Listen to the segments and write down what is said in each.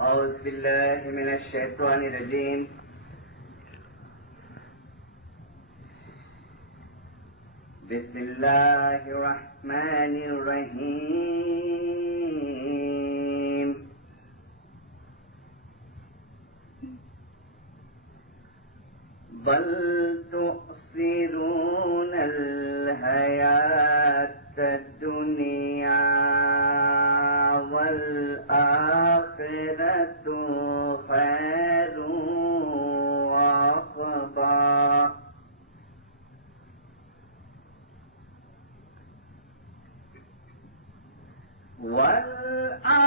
أعوذ بالله من الشيطان الرجيم. بسم الله الرحمن الرحيم. بل تؤثرون الحياة الدنيا والآخرة خير وأبقى.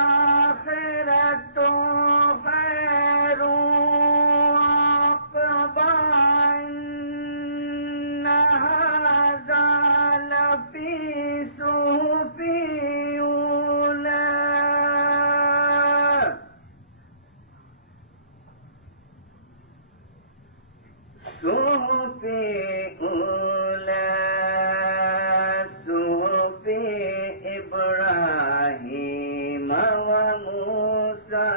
والآخرة خير وأبقى. إن هذا لفي صحف أولى. صحف أولى صحف إبراهيم وموسى.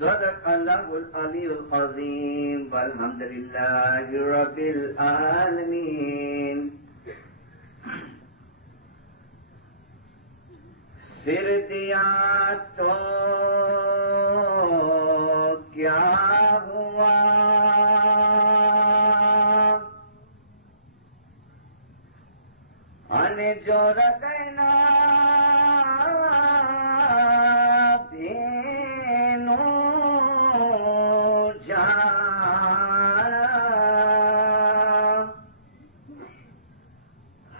صدق الله العلي العظيم والحمد لله رب العالمين. سر دیا تو کیا ہوا، ان جو رکنا دینوں جانا.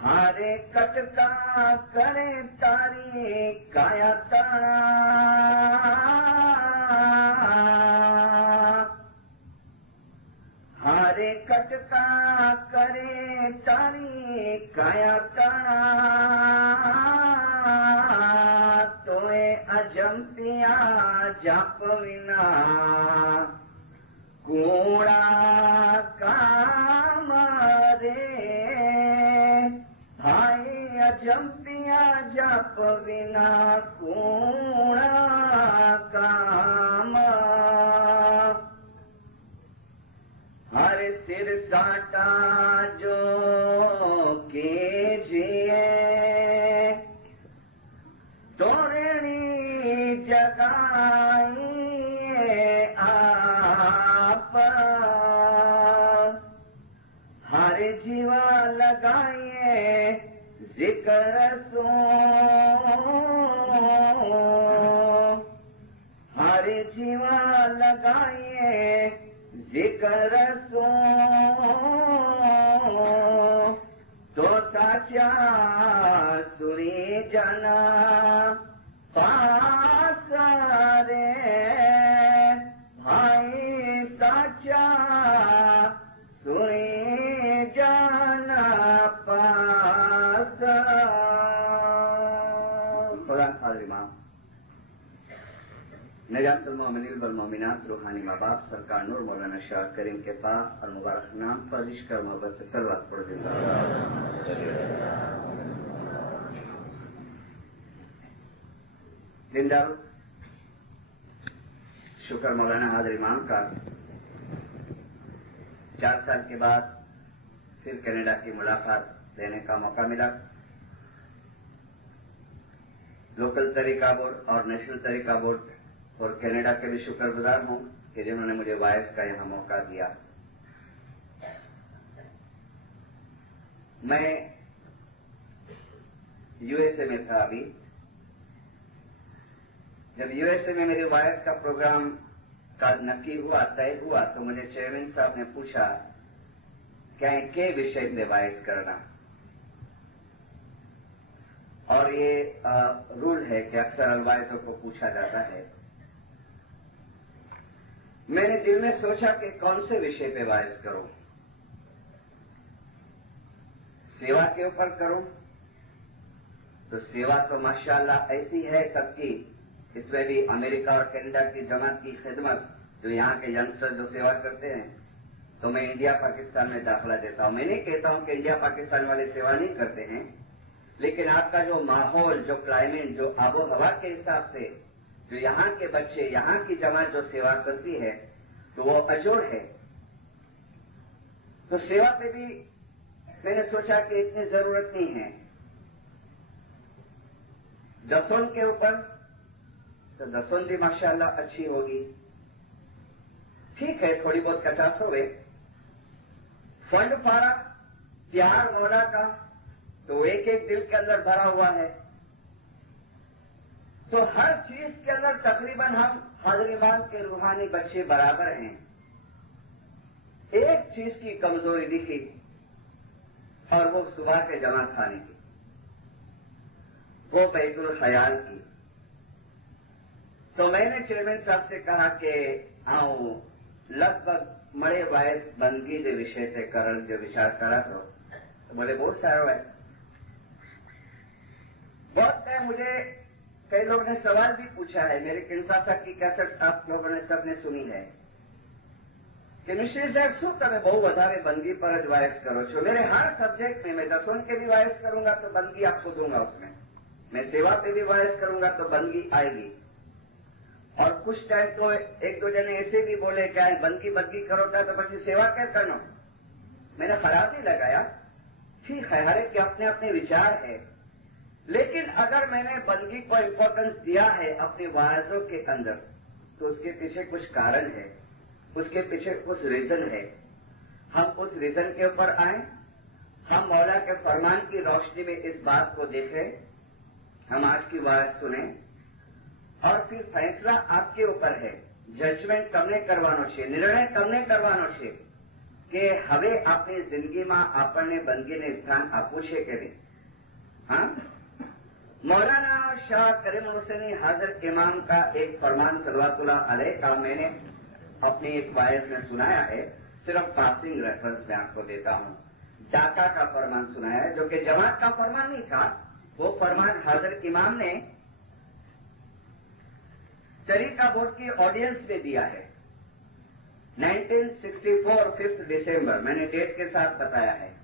ہارے کٹکا کرے تاری کایا تانا. ہارے کٹکا کرے تاری کایا تانا. توے اجمپیا جپ ونا کوڑا کام رے. بھائی اجمپیا جپ ونا کوڑا کام. ہر سر ساٹا جو کیجئے توڑنی جگائیے آپ. ہر جیوا لگائیے ذکر سو. ہر جیوا لگائیے ذکر سو. تو سچا سری جنا پاس رے. بھائی سچا سری جنا پاس. قرآن حاضر امام نجات المومنین والمومنات روحانی ماں باپ سرکار نور مولانا شاہ کریم کے پاک اور مبارک نام پر عشق اور محبت سے صلوات پڑھ دیتا ہوں. زندہ شکر مولانا حاضر امام کا 4 سال کے بعد پھر کینیڈا کی ملاقات لینے کا موقع ملا. لوکل طریقہ بورڈ اور نیشنل طریقہ بورڈ اور کینیڈا کے بھی شکر گزار ہوں کہ جنہوں نے مجھے وائس کا یہاں موقع دیا. میں یو ایس اے میں تھا ابھی. جب یو ایس اے میں میری وائس کا پروگرام کا نکی ہوا طے ہوا تو مجھے چیئرمین صاحب نے پوچھا کیا کے وشے میں وائس کرنا. اور یہ رول ہے کہ اکثر الوائزوں کو پوچھا جاتا ہے. میں نے دل میں سوچا کہ کون سے وشے پہ وائز کروں. سیوا کے اوپر کروں تو سیوا تو ماشاءاللہ ایسی ہے سب کی. اس میں بھی امریکہ اور کینیڈا کی جماعت کی خدمت جو یہاں کے ینگسٹر جو سیوا کرتے ہیں تو میں انڈیا پاکستان میں داخلہ دیتا ہوں. میں نہیں کہتا ہوں کہ انڈیا پاکستان والے سیوا نہیں کرتے ہیں, लेकिन आपका जो माहौल, जो क्लाइमेट, जो आबो हवा के हिसाब से जो यहाँ के बच्चे, यहाँ की जमात जो सेवा करती है तो वो अजोड़ है। तो सेवा पे भी मैंने सोचा कि इतनी जरूरत नहीं है। दसों के ऊपर तो दसों भी माशाअल्लाह अच्छी होगी, ठीक है, थोड़ी बहुत 50 हो गए। फंड फारा प्यार मौला का तो एक एक दिल के अंदर भरा हुआ है। तो हर चीज के अंदर तकरीबन हम हाजरीमान के रूहानी बच्चे बराबर हैं। एक चीज की कमजोरी दिखी और वो सुबह के जमा खाने की, वो बैतुल खयाल की। तो मैंने चेयरमैन साहब से कहा कि आऊं लगभग मड़े वायस बंदगी के विषय से करण जो विचार करा तो बोले बहुत सारा है। बहुत टाइम मुझे कई लोगों ने सवाल भी पूछा है, मेरे किंसा साहब की कैसेट आप लोगों ने सबने सुनी है कि मिश्री साहब શું તમે બહુ વધારે बंदगी पर જ वायस करो છો। मेरे हर सब्जेक्ट में मैं 10 के भी वायस करूंगा तो बंदगी आपको दूंगा, उसमें मैं सेवा पे भी वायस करूंगा तो बंदगी आएगी। और कुछ टाइम तो एक दो जने ऐसे भी बोले क्या बंदगी करो तो પછી सेवा क्या करना। मैंने खराब नहीं लगाया, ठीक है, हर एक के अपने अपने विचार है। लेकिन अगर मैंने बंदगी को इम्पोर्टेंस दिया है अपने वायसों के अंदर तो उसके पीछे कुछ कारण है, उसके पीछे कुछ रीजन है। हम उस रीजन के ऊपर आए, हम मौला के फरमान की रोशनी में इस बात को देखें, हम आज की बात सुने और फिर फैसला आपके ऊपर है। जजमेंट તમને કરવાનો છે, નિર્ણય તમને કરવાનો છે કે હવે આપણી જિંદગીમાં આપણને બંદગીને સ્થાન આપવું છે કે નહીં। हाँ, मौलाना शाह करीम हुसैनी हाजिर इमाम का एक फरमान सलवातुल्लाह अलैह का मैंने अपनी एक वायस में सुनाया है, सिर्फ पासिंग रेफरेंस में आपको देता हूं। ढाका का फरमान सुनाया है जो कि जमात का फरमान नहीं था, वो फरमान हाजिर इमाम ने तरीका बोर्ड की ऑडियंस में दिया है। 1964 5 दिसंबर, मैंने डेट के साथ बताया है।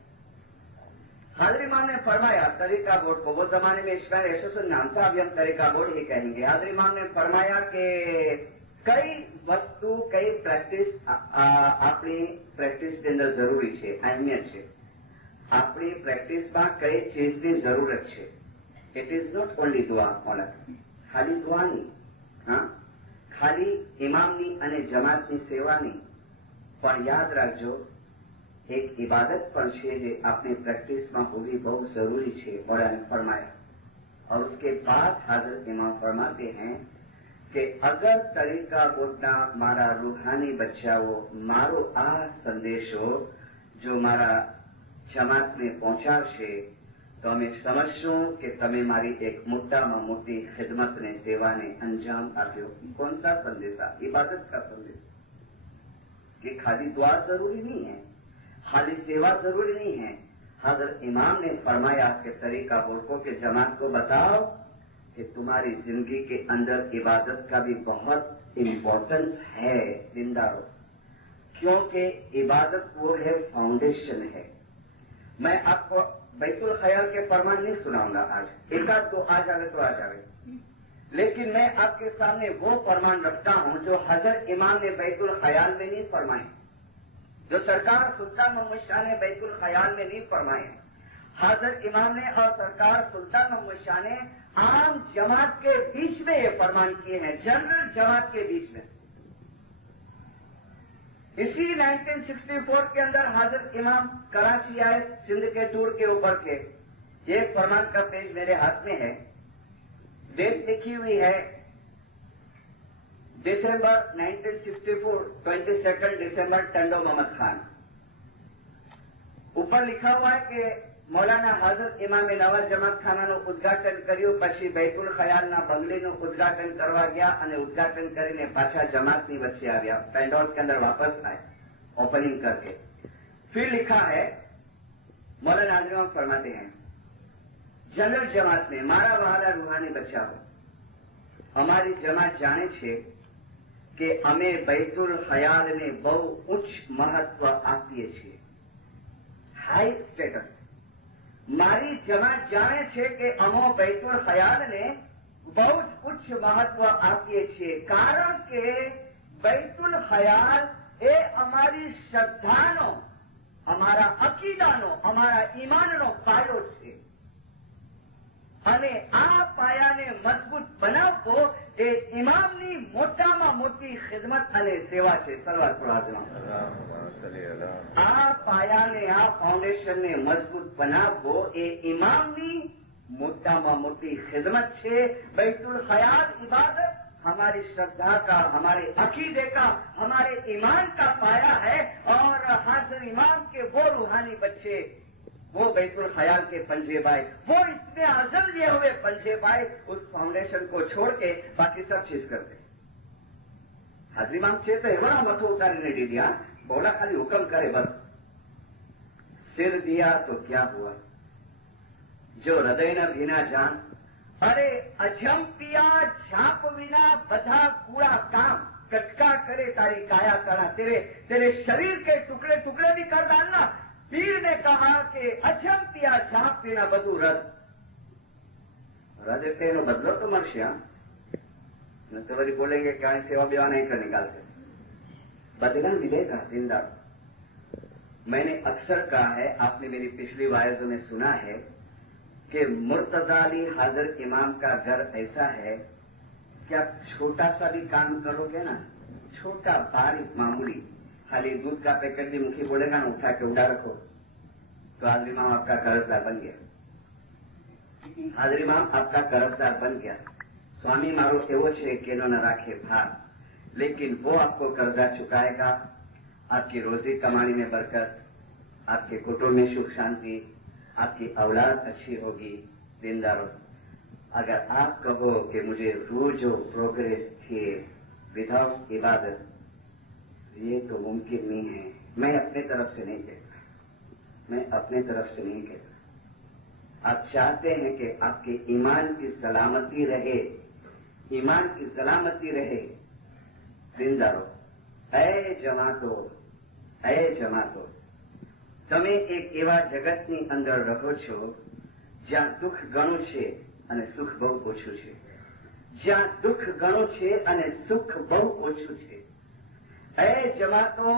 हाजिर इमाम ने फरमाया तरीका बोर्ड को, वो जमाने में इस्माइल एसोसिएशन नाम था, अभी हम तरीका बोर्ड ही कहेंगे। हाजिर इमाम ने फरमाया कि कई वस्तु कई प्रेक्टिस अपनी प्रेक्टिस के अंदर जरूरी है, अहमियत है। अपनी प्रेक्टिस में कई चीज की जरूरत है। इट इज नॉट ओनली दुआ मौला, खाली दुआ नहीं, हाँ, खाली इमामनी અને જમાતની સેવાની પણ યાદ રાખજો एक इबादत पर છે જે अपनी प्रेक्टिस में होगी बहुत जरूरी है, मौला ने फरमाया। और उसके बाद हाजिर इमाम फरमाते हैं कि अगर तरीका बोलना मारा रूहानी बच्चाओ मारो आ संदेशो जो मारा जमात में पहुंचाशे तो અમે સમજશું કે તમે મારી એક મોટામાં મોટી ખિદમત ને સેવા ने अंजाम आप्यो। कौन सा संदेशा? इबादत का संदेश कि खाली दुआ जरूरी नहीं है, खाली सेवा जरूरी नहीं है। हजरत इमाम ने फरमाया कि तरीका बोलको के जमात को बताओ कि तुम्हारी जिंदगी के अंदर इबादत का भी बहुत इम्पोर्टेंस है जिंदारो, क्योंकि इबादत वो है, फाउंडेशन है। मैं आपको बैतुल खयाल के फरमान नहीं सुनाऊंगा आज, एक आध तो आ जावे तो आ जावे, लेकिन मैं आपके सामने वो फरमान रखता हूं जो हजरत इमाम ने बैतुल खयाल में नहीं फरमाए, जो सरकार सुल्तान मोहम्मद शाह ने बैतुल खयाल में नहीं फरमाए। हजरत इमाम ने और सरकार सुल्तान मोहम्मद शाह ने आम जमात के बीच में ये फरमान किए हैं, जनरल जमात के बीच में। इसी 1964 के अंदर हाजिर इमाम कराची आए सिंध के टूर के ऊपर के, ये फरमान का पेज मेरे हाथ में है, डेट लिखी हुई है दिसंबर 1964, 22 दिसंबर, टंडो मोहम्मद खान। ऊपर लिखा हुआ है कि मौलाना हाजिर इमामे नवाज जमात खानाનું ઉદ્ઘાટન કર્યું, પછી बैतुल खयालના બંગલીનું ઉદ્ઘાટન કરવા ગયા અને ઉદ્ઘાટન કરીને પાછા જમાતની વચ્ચે આવ્યા, પેન્ડોલ के अंदर वापस आए ओपनिंग करके। फिर लिखा है मौलाना हाजिर इमाम फरमाते हैं जनरल जमात में मारा वहाला रूहानी बच्चा हो, हमारी जमात जाने छे कि અમે बैतुल खयालને બહુ ઉચ્ચ મહત્વ આપીએ છીએ, हाई स्टेटस। મારી જમાત જાણે છે કે અમો બૈતુલ ખયાલને બહુ જ ઉચ્ચ મહત્વ આપીએ છીએ, કારણ કે બૈતુલ ખયાલ એ અમારી શ્રદ્ધાનો, અમારા અકીદાનો, અમારા ઈમાનનો પાયો છે. અને આ પાયાને મજબૂત બનાવવો એ ઇમામની મોટામાં મોટી ખિદમત અને સેવા છે. સલવાત પઢો. આ પાયાને, આ ફાઉન્ડેશનને મજબૂત બનાવવો એ ઇમામની मोटा मोटी खिदमत है। बैतुल खयाल इबादत हमारी श्रद्धा का, हमारे अकीदे का, हमारे ईमान का पाया है। और हाजिर इमाम के वो रूहानी बच्चे, वो बैतुल खयाल के पंजे बाए, वो इतने अजम लिए हुए पंजे बाए, उस फाउंडेशन को छोड़ के बाकी सब चीज करते। हाजिर इमाम छे तो एवं मथो उतारी ने दी दिया, बोला खाली हुक्म करे बस। सिर दिया तो क्या हुआ, जो हृदय न भीना जान। अरे अजंपिया झाप विना बधा कूड़ा काम, कटका करे तारी काया करा, तेरे शरीर के टुकड़े टुकड़े भी कर डालना। पीर ने कहा कि अजंपिया झाप विना बधु रद એટલે એનો બદલો તો મળશે। ન તો વળી બોલેंगे कि सेवा बेवा नहीं कर निकालते, बदला मिलेगा जिंदा। मैंने अक्सर कहा है, आपने मेरी पिछली वायजों में सुना है कि मुर्तजा अली हाजिर इमाम का घर ऐसा है कि आप छोटा सा भी काम करोगे ना, छोटा बारीक मामूली, खाली दूध का पैकेट भी मुखी बोलेगा ना, उठा के उड़ा रखो, तो हाजिर इमाम आपका कर्जदार बन गया। हाजिर इमाम आपका कर्जदार बन गया। स्वामी मारो एवो छे कि न राखे भार, लेकिन वो आपको कर्जा चुकाएगा। आपकी रोजी कमाने में बरकत, आपके कुटुंब में सुख शांति, आपकी औलाद अच्छी होगी। दीनदारों, अगर आप कहो कि मुझे रोज प्रोग्रेस थी विदाउट इबादत, ये तो मुमकिन नहीं है। मैं अपने तरफ से नहीं कहता, मैं अपने तरफ से नहीं कहता। आप चाहते हैं कि आपके ईमान की सलामती रहे, ईमान की सलामती रहे। दीनदारों, ऐ जमातो, તમે એક એવા જગતની અંદર રહો છો જ્યાં દુઃખ ઘણું છે અને સુખ બહુ ઓછું છે, જ્યાં દુઃખ ઘણું છે અને સુખ બહુ ઓછું છે। એ જમાતો,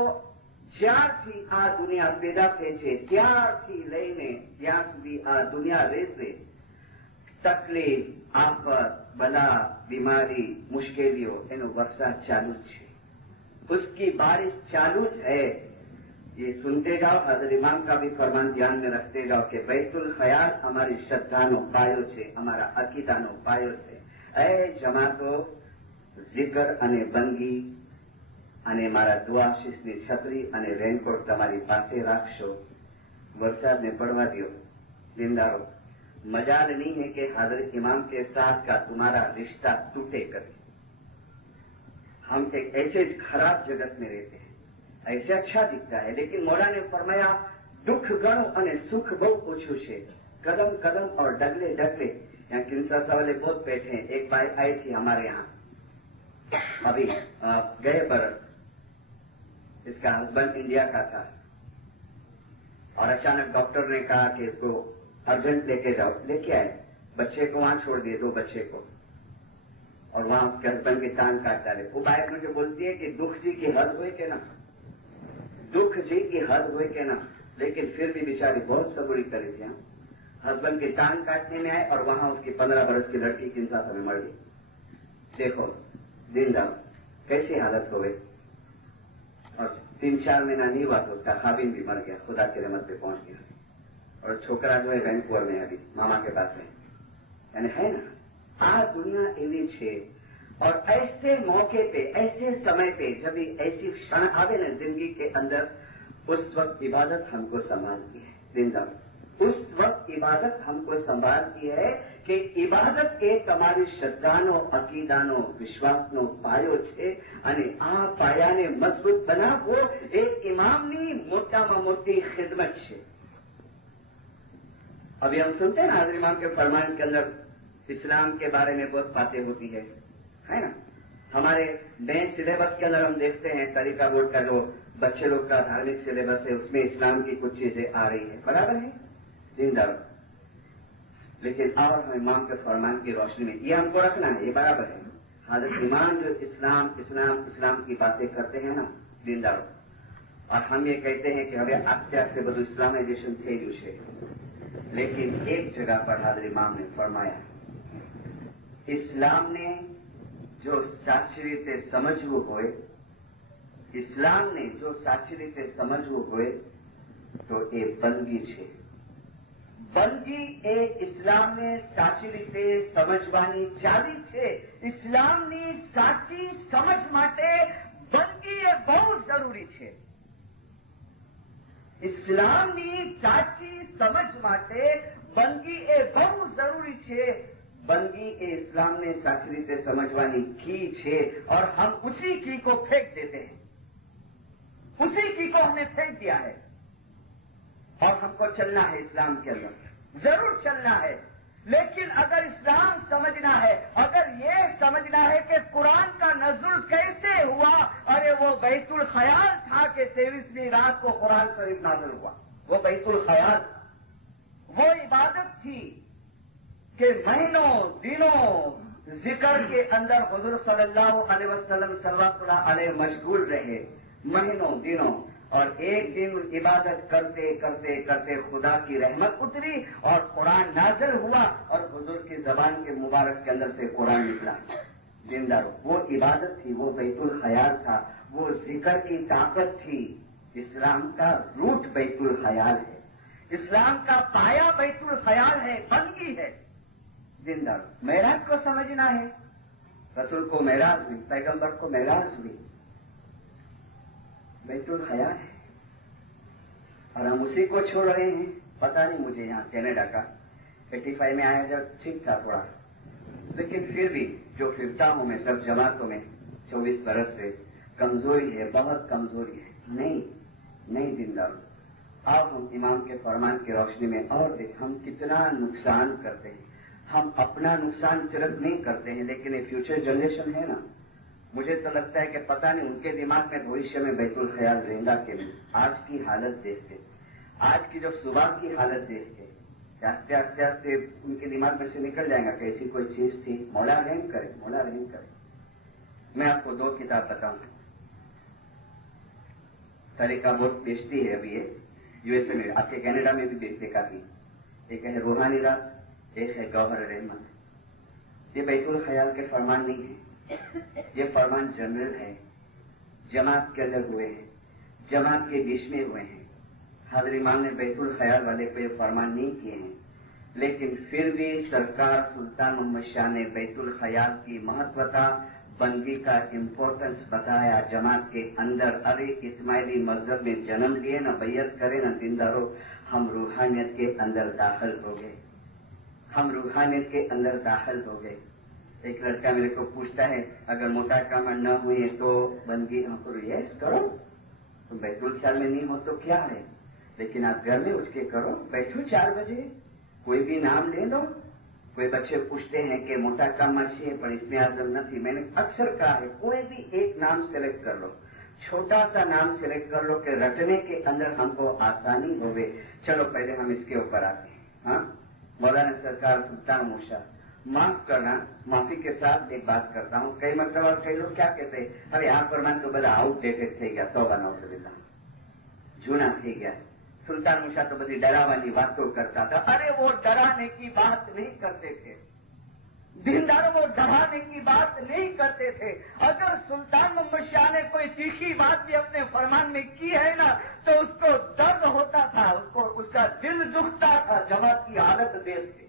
જ્યારથી આ દુનિયા પેદા થઈ છે ત્યારથી લઈને જ્યાં સુધી આ દુનિયા રહેશે, તકલીફ, આફત, બલા, બીમારી, મુશ્કેલીઓ, એનો વરસાદ ચાલુ જ છે, उसकी बारिश चालू જ है। ये सुनते जाओ, हजरत इमाम का भी फरमान ध्यान में रखते जाओ कि बैतुल खयाल हमारी श्रद्धानो पायो छे, हमारा अकीदानो पायो छे। ए जमातो, जिक्र अने बंगी अने मारा दुआ शीशनी छतरी अने रेनकोट तमारी पासे राखशो, वरसाद ने पड़वा दियो। दीनदारो, मजाल नहीं है कि हजरत इमाम के साथ का तुम्हारा रिश्ता टूटे कभी। हम एक ऐसे खराब जगत में रहते हैं, ऐसे अच्छा दिखता है, लेकिन मौला ने फरमाया दुख गणो अने सुख बहु ओछू छे। कदम कदम और डगले डगले, यहाँ किंसासा वाले बहुत बैठे हैं। एक बाई आई थी हमारे यहाँ अभी गए बरस, इसका हस्बैंड इंडिया का था और अचानक डॉक्टर ने कहा कि इसको अर्जेंट लेके जाओ। लेके आए, बच्चे को वहां छोड़ दिए, 2 बच्चे को, और वहां उसके हस्बैंड की टांग काट डाले। वो बाइक मुझे बोलती है कि दुख जी की हद हुई के ना, दुख जी की हद हुई के ना, लेकिन फिर भी बेचारी बहुत सबूरी करी थी। हस्बैंड की टांग काटने में आए और वहां उसकी 15 बरस की लड़की किंसासा में मर गई। देखो दीनदार कैसी हालत हो गई। और 3-4 महीना नहीं हुआ तो उसका खाबिन भी मर गया, खुदा की रहमत पे पहुंच गया। और छोकरा जो है वैंकूवर में अभी मामा के पास है। यानी है ना, आ दुनिया एवी छे। और ऐसे मौके पे, ऐसे समय पे, जब भी ऐसी क्षण आवे ना जिंदगी के अंदर, उस वक्त इबादत हमको संभालती है। जिंदा उस वक्त इबादत हमको संभालती है कि इबादत એ તમારી શ્રદ્ધાનો, અકીદાનો, વિશ્વાસનો પાયો છે। અને આ પાયાને મજબૂત બનાવવો એ ઇમામની મોટામાં મોટી ખિદમત છે। अभी हम सुनते हैं ना हाजिर इमाम के फरमान के अंदर इस्लाम के बारे में बहुत बातें होती है ना। हमारे नए सिलेबस के अंदर हम देखते हैं तरीका बोर्ड का जो बच्चे लोग का धार्मिक सिलेबस है, उसमें इस्लाम की कुछ चीजें आ रही है, बराबर है। जिंदाबाद। लेकिन और हम इमाम के फरमान की रोशनी में ये हमको रखना है, ये बराबर है। हजरत इमाम जो इस्लाम इस्लाम इस्लाम की बातें करते हैं ना दीनदारों, और हम ये कहते हैं कि हमें आस्ते आस्ते બધું ઇસ્લામાઇઝેશન થઈ ગયું છે, लेकिन एक जगह पर हजरत इमाम ने फरमाया इस्लाम ने जो સાચી રીતે સમજવું હોય, ઇસ્લામ ने जो સાચી રીતે સમજવું હોય તો એ બંદગી છે। બંદગી એ ઇસ્લામને સાચી રીતે સમજવાની ચાવી છે। ઇસ્લામની સાચી સમજ માટે બંદગી એ બહુ જરૂરી છે। ઇસ્લામની સાચી સમજ માટે બંદગી એ બહુ જરૂરી છે। બંદગી એ ઇસ્લામને સાચી રીતે સમજવાની की છે, और हम उसी की को फेंक देते हैं। उसी की को हमने फेंक दिया है, और हमको चलना है इस्लाम के अंदर, जरूर चलना है। लेकिन अगर इस्लाम समझना है, अगर ये समझना है कि कुरान का नज़ुल कैसे हुआ, अरे वो बैतुल ख्याल था कि 23वीं रात को कुरान शरीफ नाज़िल हुआ। वो बैतुल ख्याल, वो इबादत थी कि महीनों दिनों जिक्र के अंदर हुजूर सल्लल्लाहु अलैहि वसल्लम सल्लल्लाहु अलैहि मशगूल रहे, महीनों दिनों। और एक दिन इबादत करते करते करते खुदा की रहमत उतरी और कुरान नाज़िल हुआ, और हुजूर की जबान के मुबारक के अंदर से कुरान निकला। जिंदारो, वो इबादत थी, वो बैतुल ख्याल था, वो जिक्र की ताकत थी। इस्लाम का रूट बैतुल ख्याल है, इस्लाम का पाया बैतुल ख्याल है, बंदगी है। जिंदारो, मेराज को समझना है, रसूल को मेराज हुई, पैगंबर को मेराज हुई, बैतुल ख्याल है, और हम उसी को छोड़ रहे हैं। पता नहीं मुझे यहाँ कनाडा का 85 में आया जब ठीक था थोड़ा, लेकिन फिर भी जो फिरता हूं मैं सब जमातों में 24 बरस से, कमजोरी है, बहुत कमजोरी है। नहीं जिंदा, अब हम इमाम के फरमान की रोशनी में और देख हम कितना नुकसान करते हैं। हम अपना नुकसान सिर्फ नहीं करते हैं, लेकिन ये फ्यूचर जनरेशन है ना, मुझे तो लगता है कि पता नहीं उनके दिमाग में भविष्य में बैतुल ख्याल रहेगा कि नहीं। आज की हालत देख के, आज की जो सुबह की हालत देख के आस्ते आस्ते आस्ते उनके दिमाग में से निकल जाएगा कि ऐसी कोई चीज थी। मौला रहम करे, मौला रहम करे। मैं आपको 2 किताब बताऊंगा। तरीका बहुत बेचती है अभी ये यूएसए में, आपके कनाडा में भी बेचते काफी। एक है रूहानी रात, एक है गौहर रहमत। ये बैतुल ख्याल के फरमान नहीं है, ये फरमान जनरल है, जमात के अंदर हुए हैं, जमात के बीच में हुए हैं। हजरत इमाम ने बैतुल ख्याल वाले को ये फरमान नहीं किए हैं, लेकिन फिर भी सरकार सुल्तान मोहम्मद शाह ने बैतुल ख्याल की महत्वता, बंदगी का इम्पोर्टेंस बताया जमात के अंदर। अरे इस्माइली मजहब में जन्म लिए ना, बैयत करे ना दीनदारो, हम रूहानियत के अंदर दाखिल हो गए, हम रूहानियत के अंदर दाखिल हो गए। एक लड़का मेरे को पूछता है अगर मोटा काम न हुए तो बंदगी हम करो। यस करो, तो बैतुल ख्याल में नहीं हो तो क्या है, लेकिन आप घर में उठ के करो, बैठो 4 बजे, कोई भी नाम ले लो। कोई बच्चे पूछते हैं कि मोटा काम अच्छी है पर इसमें आजम नहीं, मैंने अक्सर कहा है कोई भी एक नाम सिलेक्ट कर लो, छोटा सा नाम सिलेक्ट कर लो कि रटने के अंदर हमको आसानी हो गई। चलो पहले हम इसके ऊपर आते हैं। हाँ, मौलाना सरकार सुल्तान मूसा, माफ करना, माफी के साथ एक बात करता हूँ। कई मतलब कई लोग क्या कहते हैं, अरे यहाँ फरमान तो बड़ा आउटडेटेड થઈ ગયા, તોબા નઉઝુબિલ્લાહ, जूना થઈ गया। सुल्तान मूसा तो बड़ी डरावानी बातों करता था। अरे वो डराने की बात नहीं करते थे, दीनदारों वो डराने की बात नहीं करते थे। अगर सुल्तान मोहम्मद शाह ने कोई तीखी बात भी अपने फरमान में की है ना, तो उसको दर्द होता था, उसको उसका दिल दुखता था जमात की हालत देख के,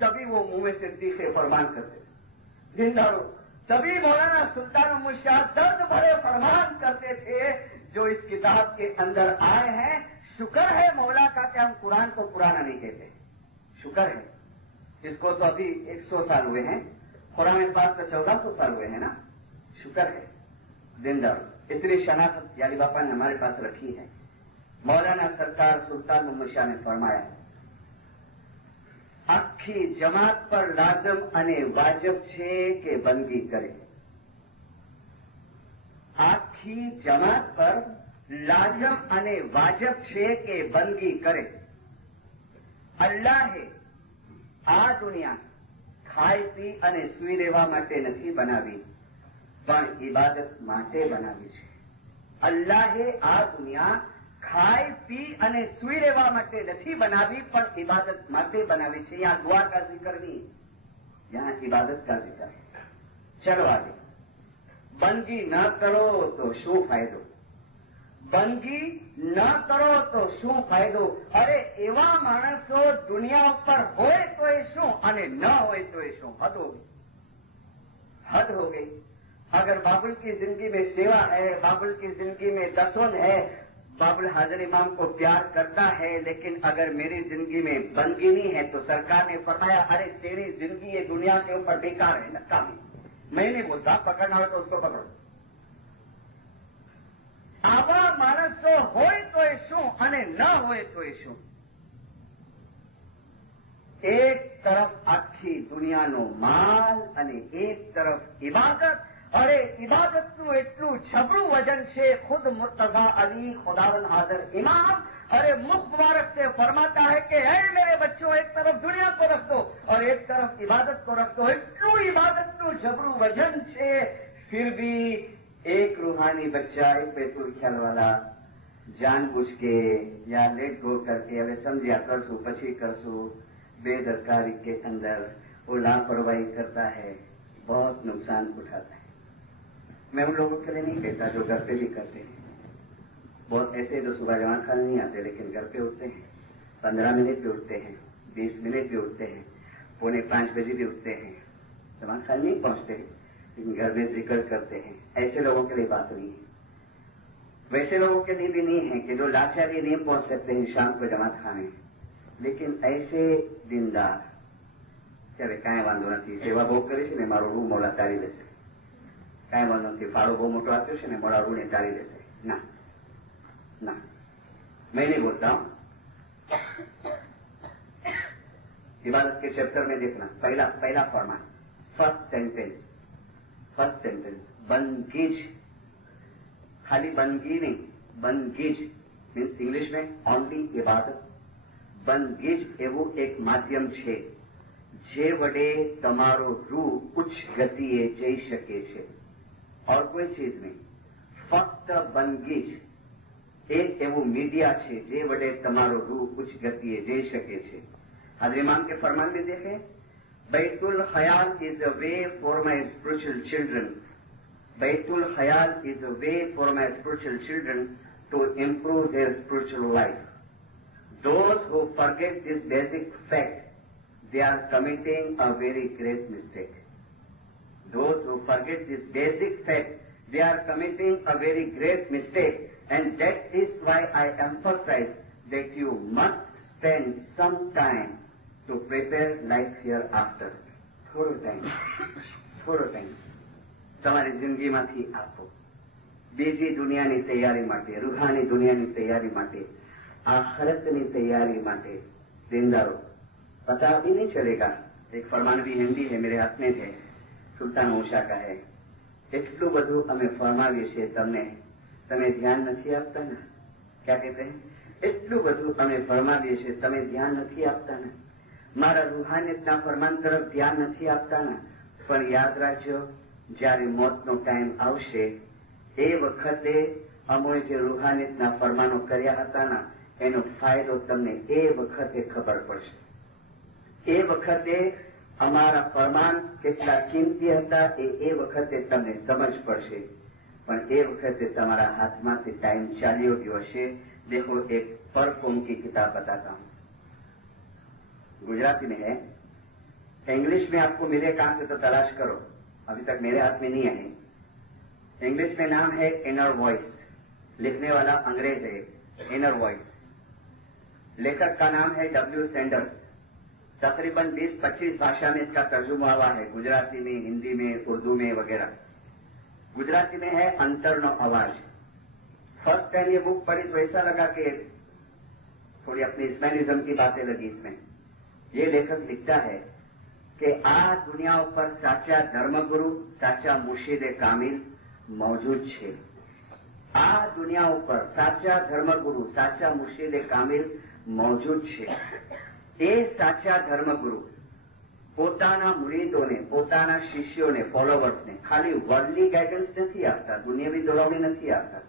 तभी वो मुंह में से तीखे फरमान करते थे। दीनदारों, तभी मौलाना सुल्तान मोहम्मद शाह दर्द भरे फरमान करते थे जो इस किताब के अंदर आए हैं। शुक्र है मौला का कि हम कुरान को पुराना नहीं कहते, शुक्र है। इसको तो अभी 100 साल हुए हैं, कुरान पाक तो 1400 साल हुए हैं ना, शुक्र है। जिंदार इतनी शनाख्त याली बापा ने हमारे पास रखी है। मौलाना सरकार सुल्तान मोहम्मद शाह ने फरमाया आखी जमात पर लाजम अने वाजिब छे के बंदगी करे। आखी जमात पर लाजम अने वाजिब छे के बंदगी करे। अल्लाह આ દુનિયા ખાઈ પી અને સૂઈ રહેવા માટે નથી બનાવી, પણ ઇબાદત માટે બનાવી છે. અલ્લાહે આ દુનિયા ખાઈ પી અને સૂઈ રહેવા માટે નથી બનાવી, પણ ઇબાદત માટે બનાવી છે. યહાં દુઆ કા જિક્ર નહીં, યહાં ઇબાદત કા જિક્ર. ચલો આગે. બંદગી ન કરો તો શું ફાયદો? બંદગી ન કરો તો શું ફાયદો? અરે એવા માણસો દુનિયા ઉપર હોય તો એ શું અને ન હોય તો એ શું? હદ હો ગઈ, हद हो गई. अगर बाबुल की जिंदगी में सेवा है, बाबुल की जिंदगी में दसवन है, बाबुल हाजिर इमाम को प्यार करता है, लेकिन अगर मेरी जिंदगी में बंदगी नहीं है तो सरकार ने फरमाया अरे तेरी जिंदगी ये दुनिया के ऊपर बेकार है, नकामी. मैं नहीं बोलता, पकड़ना हो तो उसको पकड़ो. આવા માણસો હોય તો એ શું અને ન હોય તો એ શું? એક તરફ આખી દુનિયાનો માલ અને એક તરફ ઇબાદત. અરે ઇબાદતનું એટલું જબરું વજન છે. ખુદ મુર્તઝા અલી ખુદાવંદ હાજર इमाम अरे मुख मुबारक से फरमाता है कि है मेरे बच्चों, एक तरफ दुनिया को रख दो और एक तरफ इबादत को रख दो. એટલું ઇબાદતનું જબરું વજન છે. फिर भी एक रूहानी बच्चा, एक बैतुल ख्याल वाला जानबूझ के या लेट गो करके હવે સમજ્યા કરશું પછી કરશું बेदरकारी के अंदर वो लापरवाही करता है, बहुत नुकसान उठाता है. मैं उन लोगों के लिए नहीं कहता जो घर पे भी करते हैं. बहुत ऐसे जो सुबह जवान खाने नहीं आते लेकिन घर पे उठते हैं, 15 मिनट भी उठते हैं, 20 मिनट भी उठते हैं, 4:45 बजे भी उठते हैं, जवान खाने नहीं पहुंचते लेकिन घर में जिक्र करते हैं. ऐसे लोगों के लिए बात नहीं है. वैसे लोगों के लिए भी नहीं है कि जो लाचारी नहीं पहुंच सकते हैं शाम को जमात खाने, लेकिन ऐसे दिनदार ત્યારે કાંઈ વાંધો નથી, સેવા બહુ કરી છે ને મારો રૂ મોડા તારી દેશે, કાંઈ વાંધો નથી, ફાળો બહુ મોટો આપ્યો છે ને મોડા રૂને તારી દેશે. ના ના, मैं नहीं बोलता हूं. इबादत के चैप्टर में देखना, पहला फरमान, फर्स्ट सेंटेंस बंदगीज. खाली बंदगी नहीं, बंदगीज मीन्स इंग्लिश में ओनली इबादत. બંદગીજ એવું એક માધ્યમ છે જે વડે તમારો રૂહ ઉચ્ચ ગતિએ જઈ શકે છે. और કોઈ ચીજ નહીં, ફક્ત બંદગીજ એક એવું મીડિયા છે જે વડે તમારો રૂહ ઉચ્ચ ગતિએ જઈ શકે છે. હાજર ઇમામ के फरमान में देखें, बैतुल खयाल is a way for my spiritual children. Betul खयाल is a way for my spiritual children to improve their spiritual life. Those who forget this basic fact, they are committing a very great mistake. Those who forget this basic fact, they are committing a very great mistake, and that is why I emphasize that you must spend some time to prepare life hereafter. થોડો time તમારી જિંદગીમાંથી આપો બીજી દુનિયાની તૈયારી માટે, રૂહાની દુનિયાની તૈયારી માટે, आखिरतनी तैयारी माटे देनदारो. पता भी नहीं चलेगा. एक फरमान भी हिंदी है, मेरे हाथ में है, सुल्तान ओशा का है. એટલું બધું અમે ફરમાવીએ છીએ તમને, તમે ધ્યાન નથી આપતા ને. क्या कहते हैं? એટલું બધું અમે ફરમાવીએ છીએ, તમે ધ્યાન નથી આપતા ને. મારા રૂહાનિયતના ફરમાન તરફ ધ્યાન નથી આપતા ને. પણ યાદ રાખજો, જ્યારે મોતનો ટાઈમ આવશે એ વખતે અમોએ જે રૂહાનિયતના ફરમાનો કર્યા હતા ને એનો ફાયદો તમને એ વખતે ખબર પડશે. એ વખતે અમારા ફરમાન કેટલા કિંમતી હતા એ વખતે તમને સમજ પડશે. પણ એ વખતે તમારા હાથમાંથી ટાઈમ ચાલ્યો ગયો હશે. देखो एक पर कौम की किताब बताता हूं, गुजराती में है, इंग्लिश में आपको मिले कहां से तो तलाश करो, अभी तक मेरे हाथ में नहीं है. इंग्लिश में नाम है इनर वॉइस. लिखने वाला अंग्रेज है, इनर वॉइस. लेखक का नाम है W. सैंडर्स. तकरीबन 20-25 भाषा में इसका तर्जुमा हुआ है, गुजराती में, हिंदी में, उर्दू में वगैरह. गुजराती में है अंतरनो आवाज. फर्स्ट टाइम ये बुक पढ़ी तो ऐसा लगा कि थोड़ी अपनी इस्माइलिज्म की बातें लगी इसमें. ये लेखक लिखता है कि आ दुनिया पर साचा धर्मगुरु, साचा मुर्शिदे कामिल मौजूद है. आ दुनिया पर साचा धर्मगुरु, साचा मुर्शिदे कामिल मौजूद है. એ સાચા ધર્મગુરુ, પોતાના મુરીદોને, પોતાના શિષ્યોને, ફોલોવર્સને ખાલી વર્લ્ડલી ગાઈડન્સ નથી આપતા, દુનિયાવી દોરવણી નથી આપતા,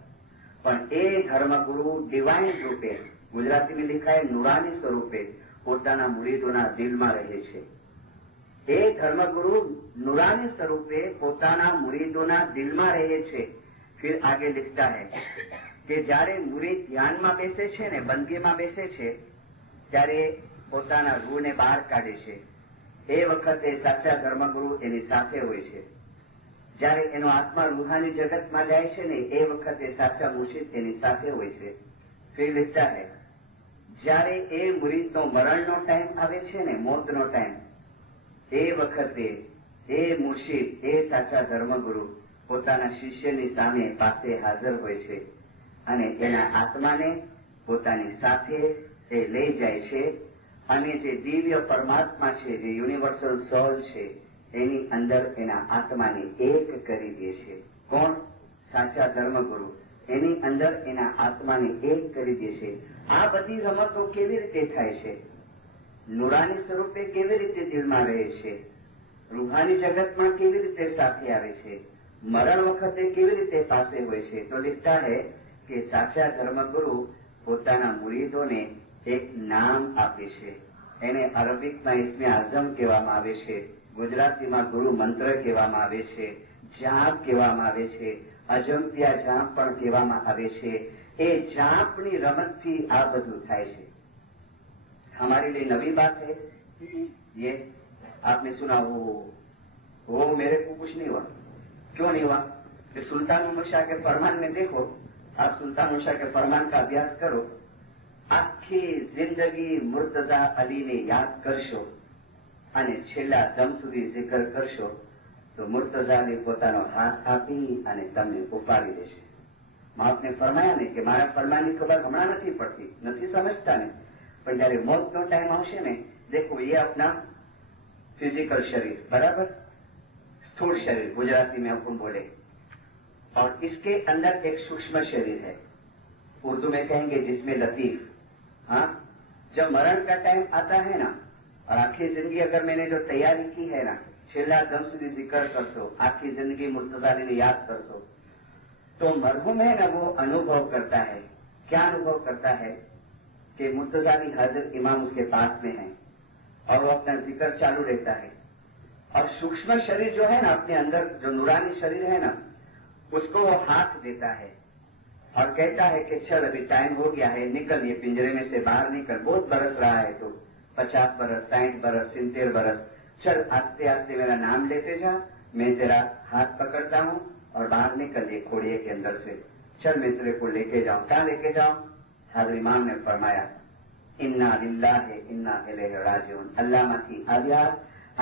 પણ એ ધર્મગુરુ ડિવાઇન રૂપે, ગુજરાતીમાં લિખાય નુરાની સ્વરૂપે પોતાના મુરીદોના દિલમાં રહે છે. એ ધર્મગુરુ નુરાની સ્વરૂપે પોતાના મુરીદોના દિલમાં રહે છે. फिर आगे लिखता है कि જ્યારે મુરીદ ધ્યાનમાં બેસે છે ને, બંદગીમાં બેસે છે, ત્યારે પોતાના રૂહને બહાર કાઢે છે. એ વખતે સાચા ધર્મગુરુ એની સાથે હોય છે. જ્યારે એનો આત્મા રૂહાની જગતમાં જાય છે ને, એ વખતે સાચા મુર્શિદ એની સાથે હોય છે. ફિર लिखता है જ્યારે એ મુરીદનો મરણનો ટાઈમ આવે છે ને, મોતનો ટાઈમ, એ વખતે એ મુર્શિદ, એ સાચા ધર્મગુરુ પોતાના શિષ્યની સામે પાસે હાજર હોય છે અને એના આત્માને પોતાની સાથે એ લઈ જાય છે અને જે દિવ્ય પરમાત્મા છે, જે યુનિવર્સલ સોલ છે, એની અંદર એના આત્માને એક કરી દે છે. કોણ? સાચા ધર્મગુરુ એની અંદર એના આત્માને એક કરી દે છે. આ બધી રમતો કેવી રીતે થાય છે? નુરાની સ્વરૂપે કેવી રીતે દિલમાં રહે છે? રૂહાની જગતમાં કેવી રીતે સાથે આવે છે? મરણ વખતે કેવી રીતે પાસે હોય છે? તો लिखता है કે સાચા ધર્મગુરુ પોતાના મુરીદોને એક નામ આપે છે. એને અરબિકમાં ઇસ્મે આઝમ કહેવામાં આવે છે, ગુજરાતીમાં ગુરુ મંત્ર કહેવામાં આવે છે, જાપ કહેવામાં આવે છે, અજંત્યા જાપ પણ કહેવામાં આવે છે. એ જાપની રમતથી આ બધું થાય છે. हमारे लिए नवी बात है ये. आपने सुना वो मेरे को कुछ नहीं हुआ. क्यों नहीं हुआ? कि सुल्तान उमर शाह के फरमान में देखो, आप सुल्तान उमर शाह के फरमान का अभ्यास करो, આખી જિંદગી મુર્તઝા અલીને યાદ કરશો અને છેલ્લા દમ સુધી જિકર કરશો તો મુર્તઝા અલી પોતાનો હાથ આપી અને તમને ઉપાડી દેશે. આપને ફરમાયા ને કે મારા ફરમાનની ખબર હમણાં નથી પડતી, નથી સમજતા ને, પણ જયારે મોતનો ટાઈમ આવશે ને, देखो ये अपना फिजिकल शरीर, बराबर, स्थूल शरीर गुजराती में अपन बोले, और इसके अंदर एक सूक्ष्म शरीर है, उर्दू में कहेंगे जिसमें लतीफ. हाँ, जब मरण का टाइम आता है ना, और आखिरी जिंदगी अगर मैंने जो तैयारी की है ना, छेल्ला दम સુધી जिक्र करशो, आखिरी जिंदगी मुर्तज़ा अली ने याद करशो, तो मरहूम है ना, वो अनुभव करता है. क्या अनुभव करता है? कि मुर्तज़ा अली हाजिर इमाम उसके पास में है और वो अपना जिक्र चालू रहता है. और सूक्ष्म शरीर जो है ना, अपने अंदर जो नूरानी शरीर है ना, उसको वो हाथ देता है और कहता है कि चल अभी टाइम हो गया है, निकल, ये पिंजरे में से बाहर निकल, बहुत बरस रहा है तो 50 बरस, 60 बरस, 70 बरस, चल आस्ते आस्ते मेरा नाम लेते जा, मैं तेरा हाथ पकड़ता हूँ और बाहर निकल ये खोड़िए के अंदर से, चल मैं तेरे को लेके जाऊं. कहाँ लेके जाऊं? हाज़िर इमाम ने फरमाया इन्ना लिल्लाहि इन्ना इलैहि राजिऊन. अल्लाहમાંથી આવ્યા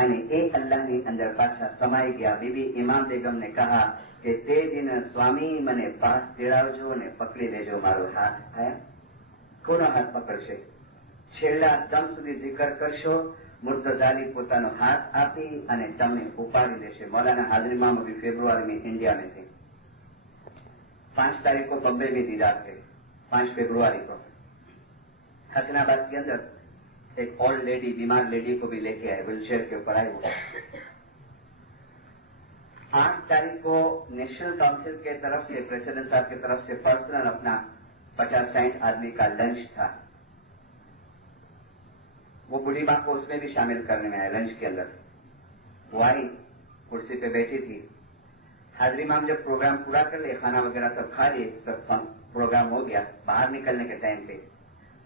અને એ અલ્લાહની અંદર પાછા સમાઈ ગયા. બીબી ઇમામ બેગમ ને કહા કે તે દિન સ્વામી મને પાસ તેડાવજો ને પકડી લેજો મારો હાથ. આયા કોનો હાથ પકડશે? છેલ્લા દમ સુધી જિકર કરશો, મુર્તઝા અલી પોતાનો હાથ આપી અને તમને ઉપાડી લેશે. मौलाना हाज़िर इमाम अभी फेब्रुआरी में इंडिया में थे. 5 तारीख को बम्बे में दीदार थे, 5 फरवरी को. हसनाबाद के अंदर एक ओल्ड लेडी, बीमार लेडी को भी लेके आए, व्हीलचेयर के ऊपर आए वो. 8 तारीख को नेशनल काउंसिल के तरफ से, प्रेसिडेंट साहब की तरफ से पर्सनल अपना 50-60 आदमी का लंच था. वो बूढ़ी माँ को उसमें भी शामिल करने में आया लंच के अंदर. वो आई, कुर्सी पे बैठी थी. हाज़िर इमाम जब प्रोग्राम पूरा कर लिए, खाना वगैरह सब खा लिए, सब प्रोग्राम हो गया, बाहर निकलने के टाइम पे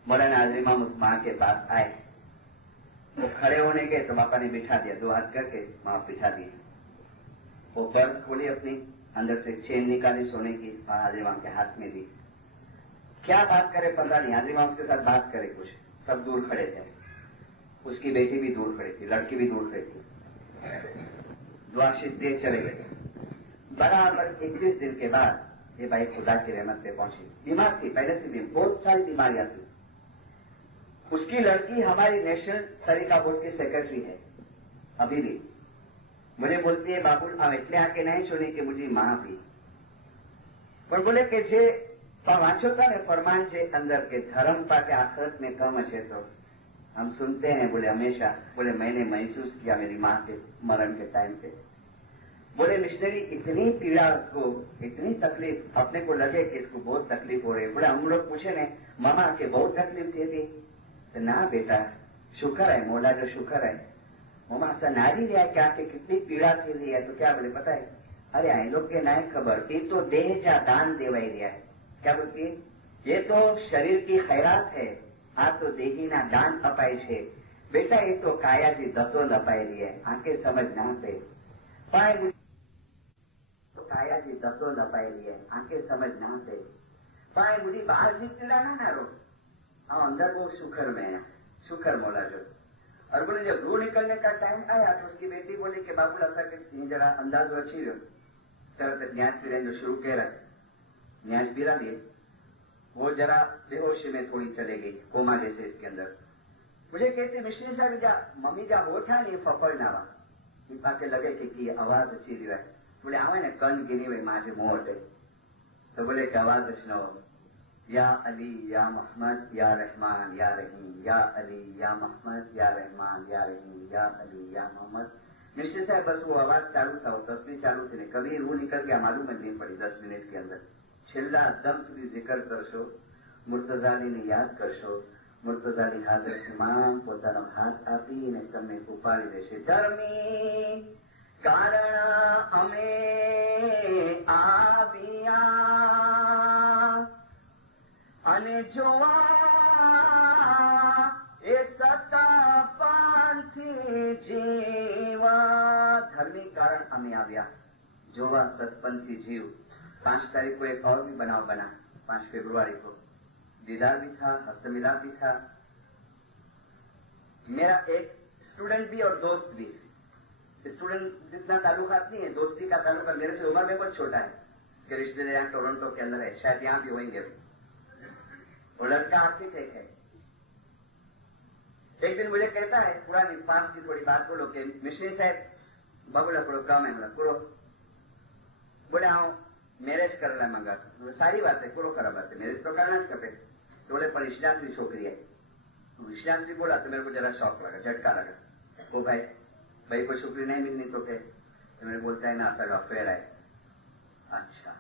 मौलाना हाज़िर इमाम उस माँ के पास आए. वो खड़े होने के तो पापा ने बिठा दिया, 2 हाथ करके माँ बिठा दी. वो पर्स खोली अपनी, अंदर से चेन निकाली सोने की, हाज़िर इमाम के हाथ में दी. क्या बात करे पता नहीं, हाज़िर इमाम उसके साथ बात करे कुछ, सब दूर खड़े थे. उसकी बेटी भी दूर खड़ी थी, लड़की भी दूर खड़ी थी. दुआशीष दे चले गए. बराबर 21 दिन के बाद ये भाई खुदा की रहमत से पहुंची. बीमार थी पहले से भी, बहुत सारी बीमारियां थी. उसकी लड़की हमारी नेशनल तरीका बोर्ड की सेक्रेटरी है अभी भी. मुझे बोलती है बाबुल हम એટલે આકે નહીં છોડી કે मुझे मां भी. पर बोले कि जे वांचो था ने फरमान जे अंदर के धर्म पाके आखिरत में कम है तो हम सुनते हैं बोले हमेशा, बोले मैंने महसूस किया मेरी माँ के मरण के टाइम पे, बोले मिशनरी इतनी पीड़ा उसको, इतनी तकलीफ, अपने को लगे कि इसको बहुत तकलीफ हो रही है। बोले हम लोग पूछे ने मामा के बहुत तकलीफ थी तो ना बेटा शुक्र है मोला जो शुक्र है मामा ऐसा नारी रहा क्या कि कितनी पीड़ा थी रही है। तो क्या बोले पता है, अरे आई लोग के ना खबर थी तो देह जा दान देवाई रहा है। क्या बोलती है, ये तो शरीर की खैरात है, आ तो देही ना दान अपाय छे बेटा, ये तो कायाजी दसो लपाई रही है, आंखें समझ ना पे पाए तो कायाजी दसो लपाई रही है, आंखें समझ ना पे पाए मुझे बाहर जी पीड़ा ना रो, हाँ अंदर वो शुक्र में है, शुक्र मोला जो। और बोले जब रूह निकलने का टाइम आया तो उसकी बेटी बोली कि बाबू ऐसा कि जरा अंदाज रची रहो, तरह न्याज पीड़ा जो शुरू कह रहा न्याज पीड़ा लिए, वो जरा बेहोशी में थोड़ी चले गई, कोमा जैसे इसके अंदर। मुझे कहते मिश्री साहब जा मम्मी जा होठा नहीं फफड़ ना वा पाके लगे कि आवाज अच्छी रही है। बोले आवे ने कन गिनी हुई माँ जो मोट है तो बोले कि आवाज सुनो, या अली या मोहम्मद या रहमान या रहीम, या अली या मोहम्मद या रहमान या रहीम, या अली या मोहम्मद। मिश्री साहब बस वो आवाज चालू था, वो तस्वीर चालू थी, कभी रूह निकल गया मालूम नहीं पड़ी 10 मिनट के अंदर। છેલ્લા દમ સુધી જિકર કરશો, મુર્તઝાલીને યાદ કરશો, મુર્તઝાલી હાજર ઇમામ પોતાનો હાથ આપીને તમને ઉપાડી દેશે। ધર્મી કારણ અમે આવ્યા અને જોવા એ સત્તા પાંથી જીવા। ધર્મી કારણ અમે આવ્યા, જોવા સતપંથી જીવ। 5 तारीख को एक और भी बनाव बना, 5 फरवरी को दीदार भी था, हस्तमिलाप भी था। मेरा एक स्टूडेंट भी और दोस्त भी, स्टूडेंट जितना ताल्लुकात नहीं है, दोस्ती का ताल्लुका मेरे से उम्र में बहुत छोटा है कि रिश्तेदार यहाँ टोरंटो के अंदर है, शायद यहाँ भी होंगे। वो लड़का आर्किटेक्ट है। एक दिन मुझे कहता है, पुरानी पास की थोड़ी बात बोलो कि मिश्री साहब बबुला करो कम है करो। बोले आओ मैरेज करेला मंगा, सारी बात है, करो खराब बात है, मैरेज तो करना कपे। तो बोले पर ईश्लाश्री छोकरी है। ईश्लाश्री बोला तो मेरे को जरा शौक लगा, झटका लगा। वो भाई कोई छोकरी नहीं मिलनी तो क्या? तो मेरे बोलता है ना ऐसा अफेयर है। अच्छा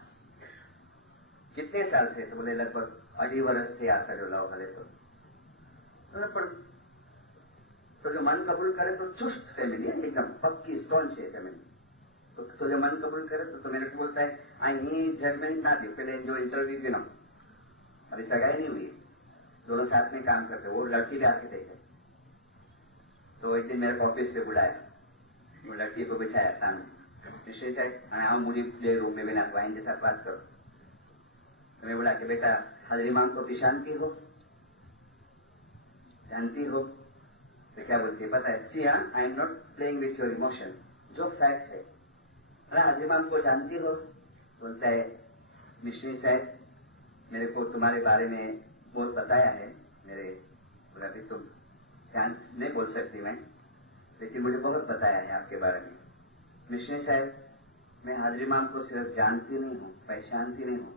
कितने साल से? तो बोले लगभग 2.5 वर्ष थे आशा जो लाओ हले तो जो मन कबूल करे तो चुस्त फैमिली है, एकदम पक्की स्टोन से फैमिली। तो जो मन कबूल करे तो मेरे को बोलता है आई जजमेंट ना दी, पहले जो इंटरव्यू देना, अभी सगाई नहीं हुई, दोनों साथ में काम करते, वो लड़की भी आके देखे। तो एक दिन मेरे को ऑफिस पे बुलाया, वो लड़की को बिठाया सामने, विशेष है आओ मुझे प्ले रूम में बिना वाइन के साथ बात करो। तो मैं बोला कि बेटा हाजरी मांग तो शांति हो, जानती हो? तो क्या बोलती है पता है, सी हाँ I am not playing with your emotion, जो फैक्ट है हाजिमान को जानती हो? बोलता है मिश्री साहब मेरे को तुम्हारे बारे में बहुत बताया है, मेरे बोला भी तुम ध्यान नहीं बोल सकती मैं, लेकिन मुझे बहुत बताया है आपके बारे में। मिश्री साहब मैं हाजरी माम को सिर्फ जानती नहीं हूँ, पहचानती नहीं हूँ,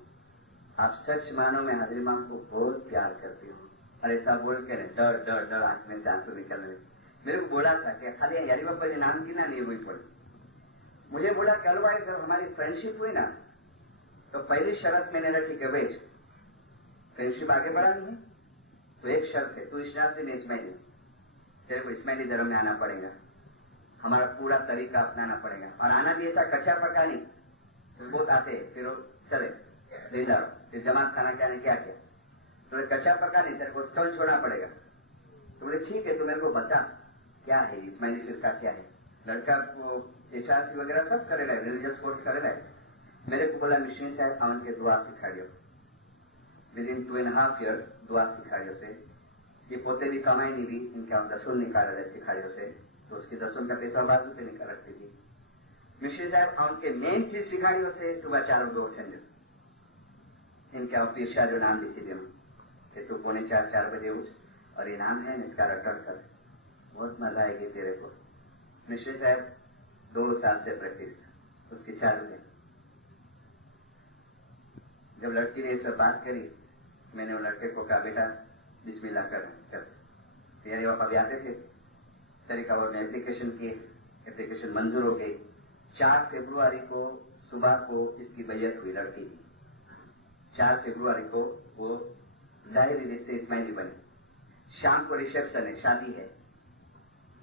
आप सच मानो मैं हाजरी माम को बहुत प्यार करती हूँ। और ऐसा बोल के डर डर डर आंख में से आंसू निकलने लगे। मेरे को बोला था कि खाली यारी बाबा जी नाम की ना नहीं हुई पड़ी। मुझे बोला कल भाई जब हमारी फ्रेंडशिप हुई ना तो पहली शर्त मैंने रखी कि भाई फ्रेंडशिप आगे बढ़ानी है तो एक शर्त है, तू इस्लाम से इस्माइली, तेरे को इस्माइली धर्म में आना पड़ेगा, हमारा पूरा तरीका अपनाना पड़ेगा। और आना भी ऐसा कच्चा पका नहीं, तो बहुत आते फिर चले दिलदार, फिर जमात खाना क्या क्या किया, तो कच्चा पका नहीं, तेरे को स्टॉल छोड़ना पड़ेगा। तो बोले ठीक है, तो मेरे को बता क्या है इस्माइली फिरका क्या है। लड़का को एचआरसी वगैरह सब करेगा, रिलीजियस कोर्स करेगा। मेरे को बोला मिश्री साहब अमन के दुआ सिखाड़ियो, विद इन 2.5 years दुआ सिखाड़ियो से, ये पोते भी कमाई नहीं भी, इनका दसून निकाल रहे सिखाड़ियो से, तो उसकी दसून का पैसा बाजू पे निकाल रखती थी। मिश्री साहब अमन के मेन चीज सिखाड़ियो से सुबह 4 बजे उठेंगे, इनका पीर शाह जो नाम लिखी दी कि तू 3:45-4 बजे उठ और इनाम है इसका रिटर्न कर, बहुत मजा आएगी तेरे को। मिश्री साहब 2 साल से प्रैक्टिस, उसकी चालू है। जब लड़की ने सब बात करी, मैंने वो लड़के को कहा बेटा बिस्मिल्लाह कर। प्यारे बापा भी आते थे। तरीका और में एप्लीकेशन किए, एप्लीकेशन मंजूर हो गई। 4 फरवरी को सुबह को इसकी बैयत हुई लड़की की। 4 फरवरी को वो जाहिर रीत से इस्माइली बनी। शाम को रिसेप्शन है, शादी है।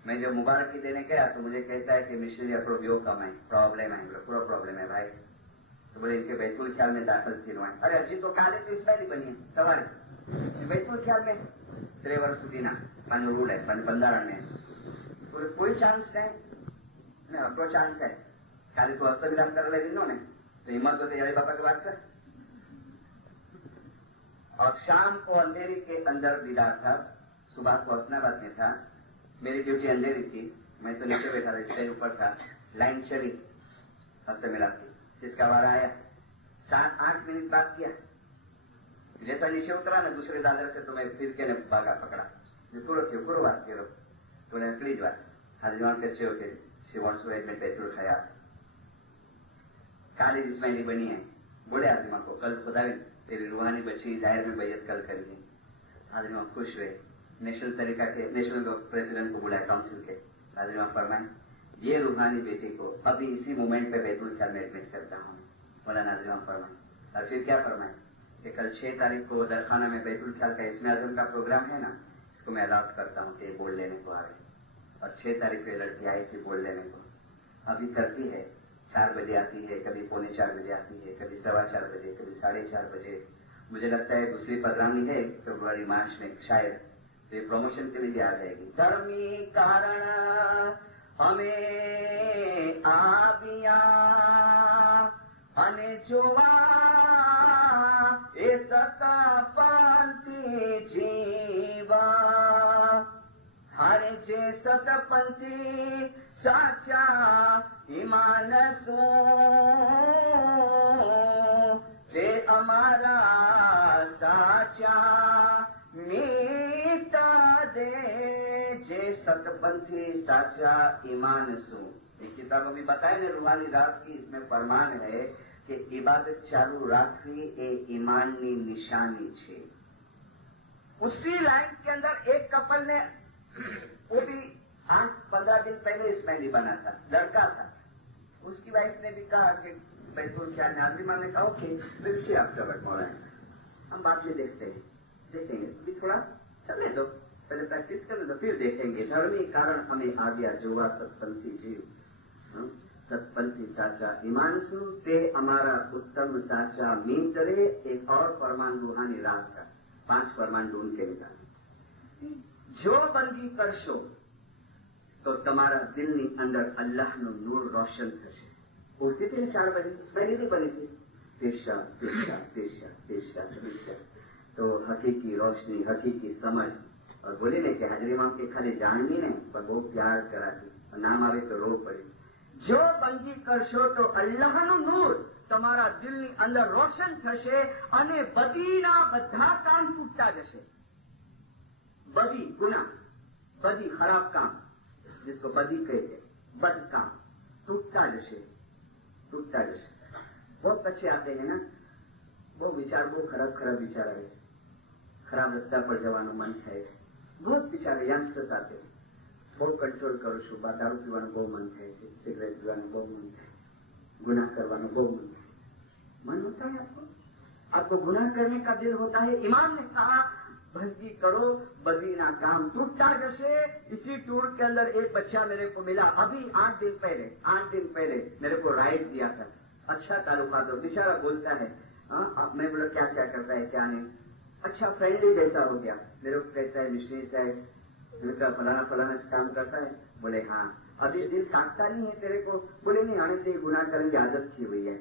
मैं जब मुबारकी देने गया तो मुझे कहता है कि मिशनरी अपरो व्यो कम है, प्रॉब्लम है, पूरा प्रॉब्लम है भाई। तो बोले इनके बैतुल ख्याल में दाखिल थी। अरे अजी तो काले तो इस्माइली बनी है सवारी बैतुल ख्याल में 3 વર્ષ સુધીના માનો રૂલ है, બંધારણ में कोई चांस नहीं, अपनो चांस है। काले तो हस्त विधान कर ले ने तो हिम्मत होते यारी बापा की बात कर। और शाम को अंधेरी के अंदर विदा था। सुबह को हसनाबाद में था। मेरी ड्यूटी अंधेरी थी, मैं तो नीचे बैठा था, स्टेज ऊपर था। लाइन चली, हंसते मिला थी। जिसका वारा आया 7-8 मिनट बात किया। जैसा नीचे उतरा ना दूसरे दादर से तो मैं फिर के ने भागा पकड़ा जो पूरा बात करो तो ने अकड़ी बात हाजिर के छे होते शी वांट्स टू एडमिट पेट्रोल खाया काली इस्माइली बनी है। बोले हाजिमा को कल खुदा तेरी रूहानी बच्ची जाहिर में बैयत कल करेगी। हाजिमा खुश हुए। नेशनल तरीका के नेशनल प्रेसिडेंट को बुलाया काउंसिल के। हाजिमा फरमाए ये रूहानी बेटी को अभी इसी मोमेंट पे बैतुल ख्याल में एडमिट करता हूँ। बोला नाजिमा फरमाए। और फिर क्या फरमाए कि कल 6 तारीख को दरखाना में बैतुल ख्याल का इसमें आजम का प्रोग्राम है ना, इसको मैं अलाउट करता हूँ कि बोल लेने को आ रहे। और 6 तारीख को लड़की आई थी बोल लेने को। अभी करती है 4 बजे आती है, कभी 3:45 बजे आती है, कभी 4:15 बजे, कभी 4:30 बजे। मुझे लगता है दूसरी प्रोग्राम है फरवरी मार्च में शायद, तो ये प्रमोशन के लिए भी आ जाएगी। धर्मी कारण हमें आबिया अने जोवा ए सता पंथी जीवा हरे जे सतपंथी साचा ईमान सो ते अमारा साचा मीटा दे जे सतपंथी साचा ईमान सो। ये किताब अभी बताए ने रूहानी राज की, इसमें फरमान है कि इबादत चालू राखवी ए ईमाननी निशानी छे। उसी लाइन के अंदर एक कपल ने वो भी 8-15 दिन पहले इस्माइली बना था, लड़का था। उसकी वाइफ ने भी कहा कि बैतुल ख्याल ने आदमी ने कहा कि फिर से आफ्टरवर्ड मौलाना हम बात ये देखेंगे अभी थोड़ा चलने दो, पहले प्रैक्टिस करने दो फिर देखेंगे। धर्मी कारण हमें आ गया जोवा सतपंथी जीव सतपंथी साचा ईमानसु ते हमारा उत्तम साचा मीतरे। एक और फरमान रूहानी राज का 5 फरमान ढूंढ के निकाले। जो बंदी करशो तो तमारा दिलनी अंदर अल्लाहनो नूर रोशन थशे। उठती थी 4 बजे, पहले भी बनी थी पेशा पेशा पेशा पेशा पेशा। तो हकीकी रोशनी, हकीकी समझ। और बोली ने कि हाजरी मां के खाली जानवी नहीं पर बहुत प्यार कराती, नाम आवे तो रो पड़े। जो બંગી કરશો તો અલ્લાહનું નૂર તમારા દિલની અંદર રોશન થશે અને બદીના બધા કામ છૂટતા જશે। બદી ગુના, બદી ખરાબ કામ, जिसको बदी कहते बद काम टूटता जैसे टूटता जैसे। बहुत अच्छे आते हैं ना, वो विचार बहुत खराब विचार आए, खराब रस्ता पर जवानो मन है। बहुत विचार यंगस्टर्स आते हैं, बहुत कंट्रोल करो छू, दारू पीवानो बहुत मन है, सिगरेट पीवानो बहुत मन है, गुनाह करवानो बहुत मन है। मन होता है आपको गुनाह करने का दिल होता है। इमाम ने कहा भक्ति करो, बदीना काम टूटता जैसे। इसी टूर के अंदर एक बच्चा मेरे को मिला अभी 8 दिन पहले मेरे को राइट दिया था। अच्छा ताल्लुकात हो, बेचारा बोलता है मैं बोला क्या क्या करता है क्या नहीं, अच्छा फ्रेंडली जैसा हो गया। मेरे को कहता है मिश्री साहब फलाना काम करता है। बोले हाँ, अभी दिल काटता नहीं है तेरे को? बोले नहीं, आने से गुनाह करने की आदत की हुई है।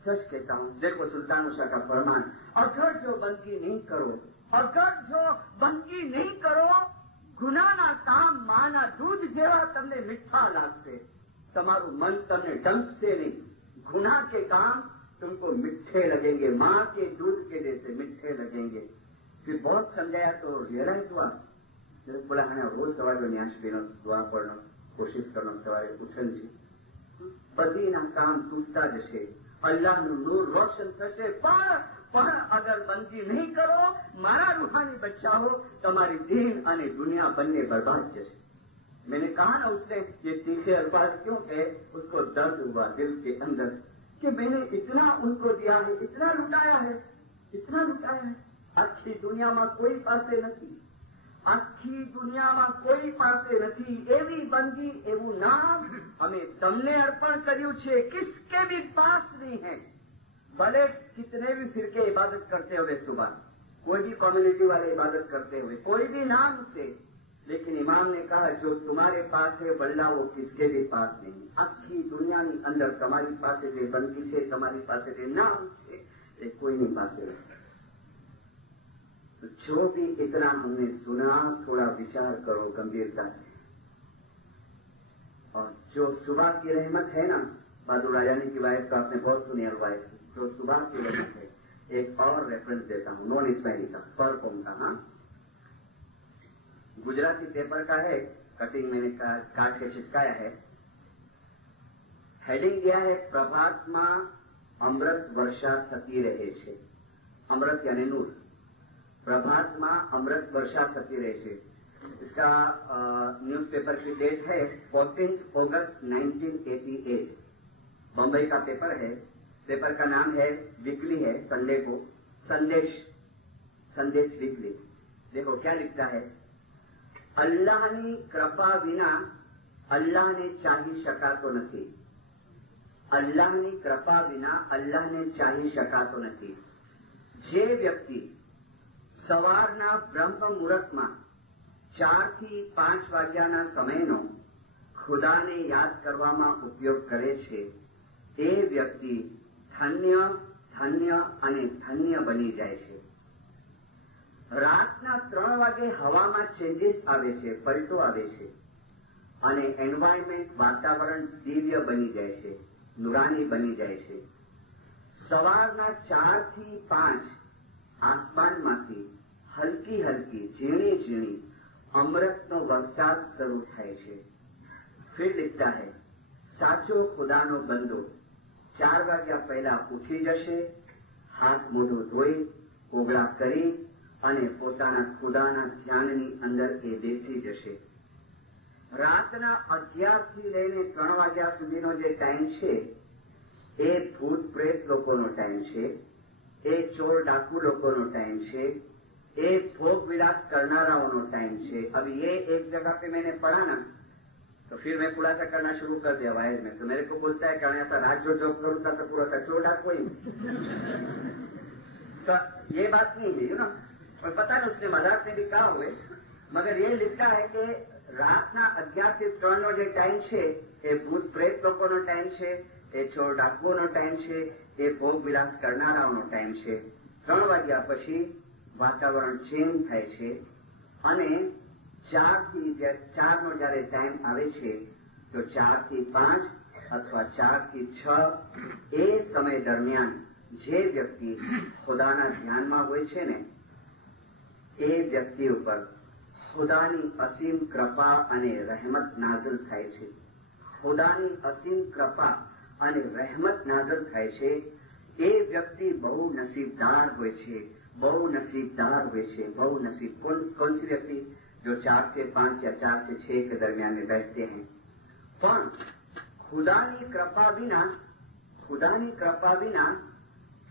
सच कहता हूँ, देखो सुल्तान उषा का फरमान, अगर जो बंदगी नहीं करो गुनाना काम माना दूध जेवा तमने मीठा लागसे। तमारू मन तमने डंकसे नहीं, गुनाह के काम तुमको मिठे लगेंगे, माँ के दूध के जैसे मिठे लगेंगे। फिर बहुत समझाया तो रियलाइज हुआ। मेरे बोला हाँ रोज सवारे न्यास पीनो, दुआ पढ़नो, कोशिश करनो, सवारे उठन जी बदीना काम तूटता जશે, અલ્લાહનું નૂર રોશન થશે। પણ પણ અગર બંદગી નહીં કરો, મારા રૂહાની બચ્ચા हो, તમારી दीन અને दुनिया બંને बर्बाद જશે. मैंने कहा ना उसने ये तीखे अल्फाज क्यों कहे, उसको दर्द हुआ दिल के अंदर कि मैंने इतना उनको दिया है, इतना लुटाया है, इतना लुटाया है. आखी दुनियाમાં કોઈ પાસે નથી, આખી દુનિયામાં કોઈ પાસે નથી એવી બંદગી, એવું નામ અમે તમને અર્પણ કર્યું છે. किसके भी पास नहीं है, भले कितने भी फिरके इबादत करते हुए, सुबह कोई भी कम्युनिटी वाले इबादत करते हुए, कोई भी नाम से, लेकिन इमाम ने कहा जो तुम्हारे पास है वल्ला वो किसके भी पास नहीं. આખી દુનિયાની અંદર તમારી પાસે જે બંદગી છે, તમારી પાસે જે નામ છે, એ કોઈની પાસે નથી. तो जो भी इतना हमने सुना, थोड़ा विचार करो गंभीरता से. और जो सुबह की रहमत है ना, बहादुर राजानी की वाइस तो आपने बहुत सुनी है वाइस, जो सुबह की रहमत है. एक और रेफरेंस देता हूं, नॉन इस्माइली का, पर कौन का, हाँ, गुजराती पेपर का है, कटिंग मैंने काट के चिपकाया है. हेडिंग दिया है प्रभात में अमृत वर्षा थती रहे छे. अमृत यानी नूर. प्रभात में अमृत वर्षा थती रहे छे. इसका न्यूज़पेपर की डेट है 14 अगस्त 1988. बम्बई का पेपर है. पेपर का नाम है, वीकली है, संडे को, संदेश वीकली. देखो क्या लिखता है, अल्लाहनी कृपा विना अल्लाहने चाही शकातो नहीं. अल्लाहनी कृपा विना अल्लाहने चाही शकातो नहीं. जे व्यक्ति સવારના બ્રહ્મ મુહૂર્તમાં 4 થી 5 વાગ્યાના સમયનો ખુદાને યાદ કરવામાં ઉપયોગ કરે છે, એ વ્યક્તિ ધન્ય ધન્ય અને ધન્ય બની જાય છે. રાતના 3 વાગે હવામાં ચેન્જીસ આવે છે, પલટો આવે છે અને એન્વાયરમેન્ટ, વાતાવરણ દિવ્ય બની જાય છે, નુરાની બની જાય છે. સવારના 4 થી 5 આસમાનમાંથી હલકી હલકી ઝીણી ઝીણી અમૃતનો વરસાદ શરૂ થાય છે. फिर लिखता है, સાચો ખુદાનો બંદો 4 વાગ્યા પહેલા ઉઠી જશે, હાથ મોઢું ધોઈ કોગળા કરી અને પોતાના ખુદાના ધ્યાનની અંદર એ બેસી જશે. રાતના 11 થી લઈને 3 વાગ્યા સુધીનો જે ટાઈમ છે, એ ભૂત પ્રેત લોકોનો ટાઈમ છે, એ ચોર डाकू लोगों टाइम से, ये भोग विलास करनाराओं टाइम से. अब ये एक जगह पे मैंने पढ़ा ना, तो फिर मैं खुलासा करना शुरू कर दिया वाइज में. तो मेरे को बोलता है कि ऐसा रात जो जॉब करूँ था तो पूरा सा चोर डाकू ही. तो ये बात नहीं है, ना, और पता नहीं उसने मजाक में भी कहा हुए, मगर ये लिखा है कि रातना 11 થી 3 નો જે ટાઈમ છે, એ ભૂત પ્રેત લોકોનો ટાઈમ છે, એ ચોર ડાકુઓનો ટાઈમ છે, એ ભોગ વિલાસ કરનારાઓનો ટાઈમ છે. 3 વાગ્યા પછી વાતાવરણ ચેન્જ થાય છે અને 4 થી 4 નો જયારે ટાઈમ આવે છે, તો 4 થી 5 અથવા 4 થી 6 એ સમય દરમિયાન જે વ્યક્તિ ખુદાના ધ્યાનમાં હોય છે ને, એ વ્યક્તિ ઉપર ખુદાની અસીમ કૃપા અને રહેમત નાઝિલ થાય છે. ખુદાની અસીમ કૃપા અને રહેમત નાઝિલ થાય છે. એ વ્યક્તિ બહુ નસીબદાર હોય છે, બહુ નસીબદાર હોય છે, બહુ નસીબ. कौन सी व्यक्ति जो 4 से 5 या 4 से 6 के दरमियान में बैठते हैं. પણ ખુદાની કૃપા વિના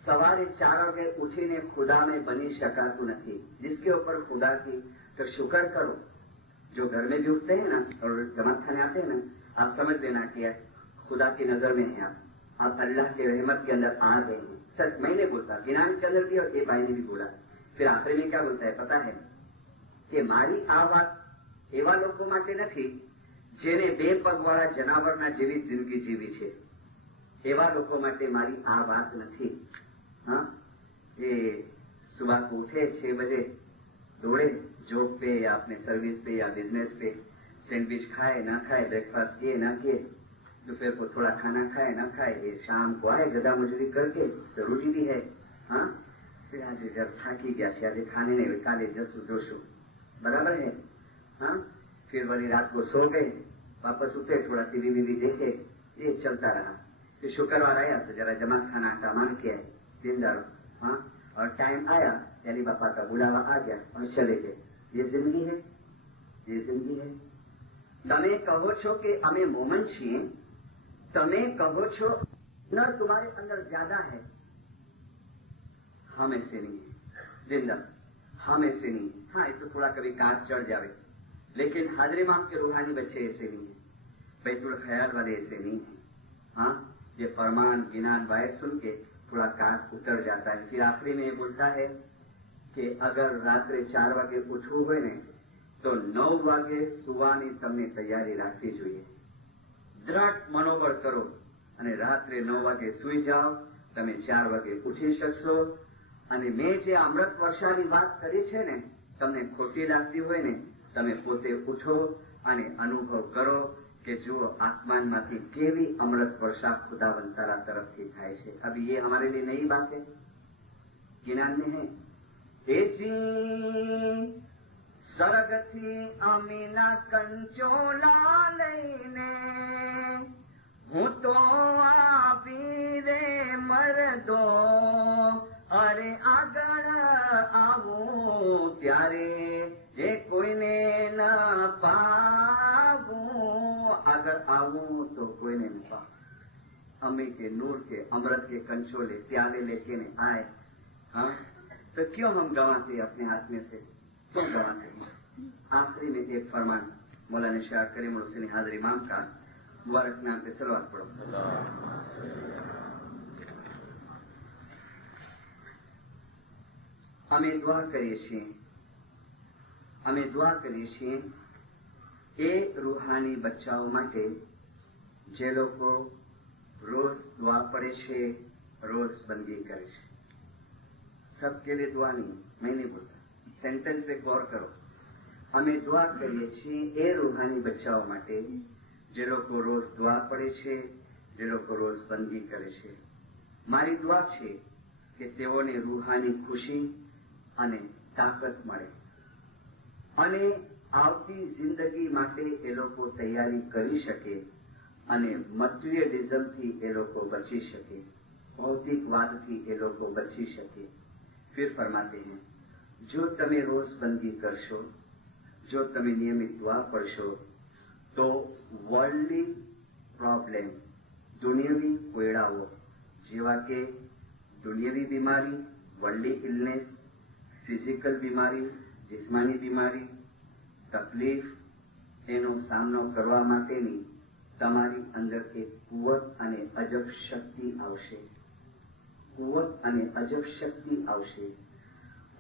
સવારે 4 વાગે ઉઠીને खुदा में बनी शकातु नहीं. जिसके ऊपर खुदा की तो शुक्र करो. जो घर में भी उठते हैं ना और जमात खाने आते हैं ना, आप समझ लेना कि खुदा की नजर में है, आप अल्लाह के रहमत के अंदर आ गए हैं. सच मैं नहीं बोलता, गिनान के अंदर भी और ये भाई ने भी बोला. फिर आखिर में क्या बोलता है पता है कि मारी आ बात एवा लोगों માટે નથી જેને 2 પગવાળા જનાવરના જેવી જિંદગી જીવી છે. એવા લોકો માટે મારી આ વાત નથી. हाँ, ये सुबह को उठे 6 बजे, दौड़े जॉब पे या अपने सर्विस पे या बिजनेस पे, सैंडविच खाए ना खाए, ब्रेकफास्ट किए ना किए, दोपहर को थोड़ा खाना खाए ना खाए, ये शाम को आए गदा मजूरी करके, जरूरी भी है. हाँ, फिर आज जब थाकी गया से आज खाने नहीं, काले जसू जोशू, बराबर है. हाँ, फिर वही रात को सो गए, वापस उठे, थोड़ा टीवी वीवी देखे, ये चलता रहा. फिर शुक्रवार आया तो जरा जमात खाना का मान किया दिनदार. हाँ, और टाइम आया, यानी बापा का बुलावा आ गया और चले गए। ये जिंदगी है, ये जिंदगी है। તમે કહો છો કે અમે મોમન છીએ, તમે કહો છો નર तुम्हारे अंदर ज्यादा है, हम ऐसे नहीं है जिंदा, हम ऐसे नहीं है। हाँ, ये तो थोड़ा कभी कांच चढ़ जावे, लेकिन हाजरे माम के रूहानी बच्चे ऐसे नहीं है, बैतुल ख्याल वाले ऐसे नहीं है। हाँ, ये फरमान गिनान वाय सुन के थोड़ा कांच उतर जाता है। फिर आखिरी में ये बोलता है कि अगर रात्रे 4 वागे उठવું હોય ને તો 9 વાગે સુવાની તમને તૈયારી રાખવી જોઈએ। દ્રઢ મનોબળ કરો અને રાત્રે 9 વાગે સૂઈ જાઓ, તમે 4 વાગે ઉઠી શકશો। અને મેં જે અમૃત વર્ષાની વાત કરી છે ને, તમને ખોટી લાગતી હોય ને, તમે પોતે ઉઠો અને અનુભવ કરો કે જુઓ આસમાનમાંથી કેવી અમૃત વર્ષા ખુદાવંદ તારા તરફથી થાય છે। અભી ये हमारे लिए नई बात है, ज्ञान में है। એ જી સરગથી અમીના કંચોલા લઈને હું તો આવી રે મરદો, અરે આગળ આવું ત્યારે એ કોઈને ન પાવું, આગળ આવું તો કોઈને ન પાવું। अम्मी के नूर के अमृत के कंचोले प्याले लेके ने आए। हाँ, तो क्यों हम गंवाते अपने हाथ में से, क्यों गंवाते हैं? आखिरी में एक फरमान मौलाना शाह करीम हुसैन हाजिर इमाम का, मुबारक नाम पे सलवात पढ़ो। અમે દુઆ કરીએ છીએ, અમે દુઆ કરીએ છીએ એ રૂહાની બચ્ચાઓ માટે જે લોકો રોજ દુઆ પડે છે, રોજ બંદગી કરે છે। सबके लिए दुआ नहीं, मैं नहीं बोलता, सेंटेंस पे गौर करो। અમે દુઆ કરીએ છીએ એ રૂહાની બચ્ચાઓ માટે જે લોકો રોજ દુઆ પડે છે, જે લોકો રોજ બંદગી કરે છે। મારી દુઆ છે કે તેઓને રૂહાની ખુશી અને તાકાત મળે અને આવતી જિંદગી માટે એ લોકો તૈયારી કરી શકે અને મટીરિયલિઝમથી એ લોકો બચી શકે, ભૌતિકવાદથી એ લોકો બચી શકે। फिर फरमाते हैं, जो तमे रोज बंदी करशो, जो तमे नियमित दुआ पढ़शो, तो वर्ल्डली प्रॉब्लम, दुनियावी कोयड़ाओ जेवा के दुनियावी बीमारी, वर्ल्डली इलनेस, फिजिकल बीमारी, जिस्मानी बीमारी, तकलीफ, એનો સામનો કરવા માટેની તમારી અંદર એક કુવત અને અજબ શક્તિ આવશે, કુવત અને અજબ શક્તિ આવશે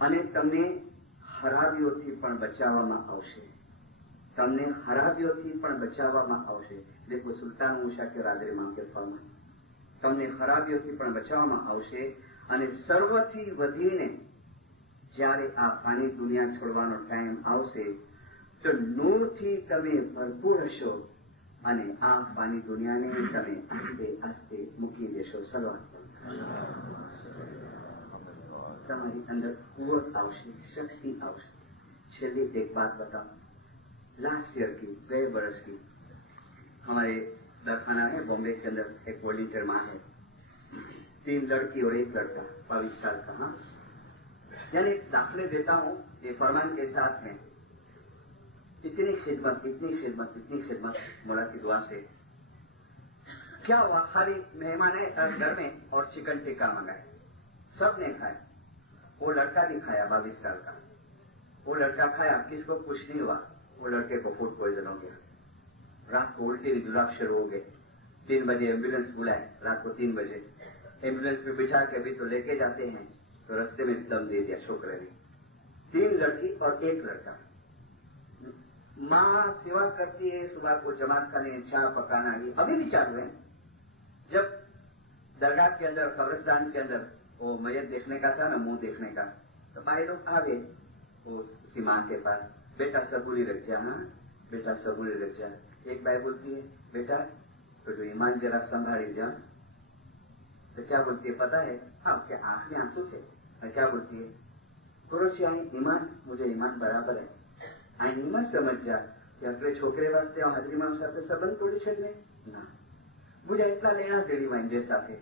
અને તમને ખરાબીઓથી પણ બચાવવામાં આવશે, તમને ખરાબીઓથી પણ બચાવવામાં આવશે। देखो सुल्तान मूसा के रादरे मां के फरमान, તમને ખરાબીઓથી પણ બચાવવામાં આવશે અને સર્વથી વધીને જ્યારે આ પાણી દુનિયા છોડવાનો ટાઈમ આવશે તો નૂરથી તમે ભરપૂર હશો અને આ પાણી દુનિયાને તમે આસ્તે આસ્તે મૂકી દેશો। સલવાત તમારી અંદર કુવત આવશે, શક્તિ આવશે। છેલ્લી एक बात बताओ, लास्ट ईयर की, गए वर्ष की, हमारे दरखाना है बॉम्बे के अंदर, एक वॉलंटियर माँ है, 3 लड़की और 1 लड़का 22 साल का। हाँ, यानी दाखिले देता हूँ ये फरमान के साथ में, इतनी खिदमत, इतनी खिदमत, इतनी खिदमत मौला की दुआ से। क्या हुआ, खाली मेहमान है घर में और चिकन टिक्का मंगाए, सबने खाया, वो लड़का भी खाया 22 साल का, वो लड़का खाया, किसको कुछ नहीं हुआ, वो लड़के को फूड पॉइजन हो गया, रात को उल्टी विद्युराक्ष शुरू हो गए। 3 बजे एम्बुलेंस बुलाए, रात को 3 बजे एम्बुलेंस में बिठा के अभी तो लेके जाते हैं, तो रास्ते में दम दे दिया छोकरे ने। 3 लड़की और 1 लड़का। माँ सेवा करती है, सुबह को जमात खाने चाय पकाना, ये अभी भी चालू है। जब दरगाह के अंदर, कब्रिस्तान के अंदर वो मैयत देखने का था ना, मुंह देखने का, तो भाई लोग आ गए उसकी माँ के पास, बेटा सबूरी रख जा, हाँ बेटा सबूरी रख जा। एक भाई बोलती है, बेटा तो जो ईमान जरा संभाली जा। तो क्या बोलती है पता है? हाँ, क्या आंख में आंसू थे। और क्या बोलती है, करोची आई ईमान, मुझे ईमान बराबर है, आई ईमान समझ जा कि अपने छोकरे वास्ते हाजरी माम साथे संबंध तोड़ी छे ना, मुझे इतना लेना देनी मांगे साथे।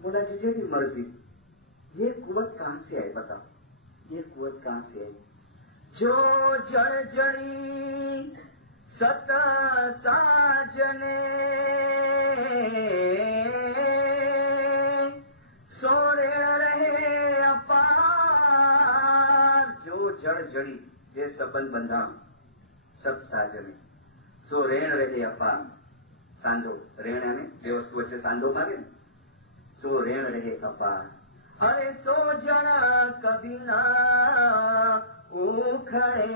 बोला जी जेवी मर्जी, ये कुवत कहां से आई बताओ, ये कुवत कहां से आई? जो जड़ जड़ी सत साजने सोरे रहे अपार, जो जड़ जड़ी ये संबंध बंधा सत साजने सो रेण रहे अपार, सांधो रेण यानी બે વસ્તુ વચ્ચે સાંધો માગે ને, સો રેણ રહે અપાર. અરે સો જણ કભી ના ઉખડે,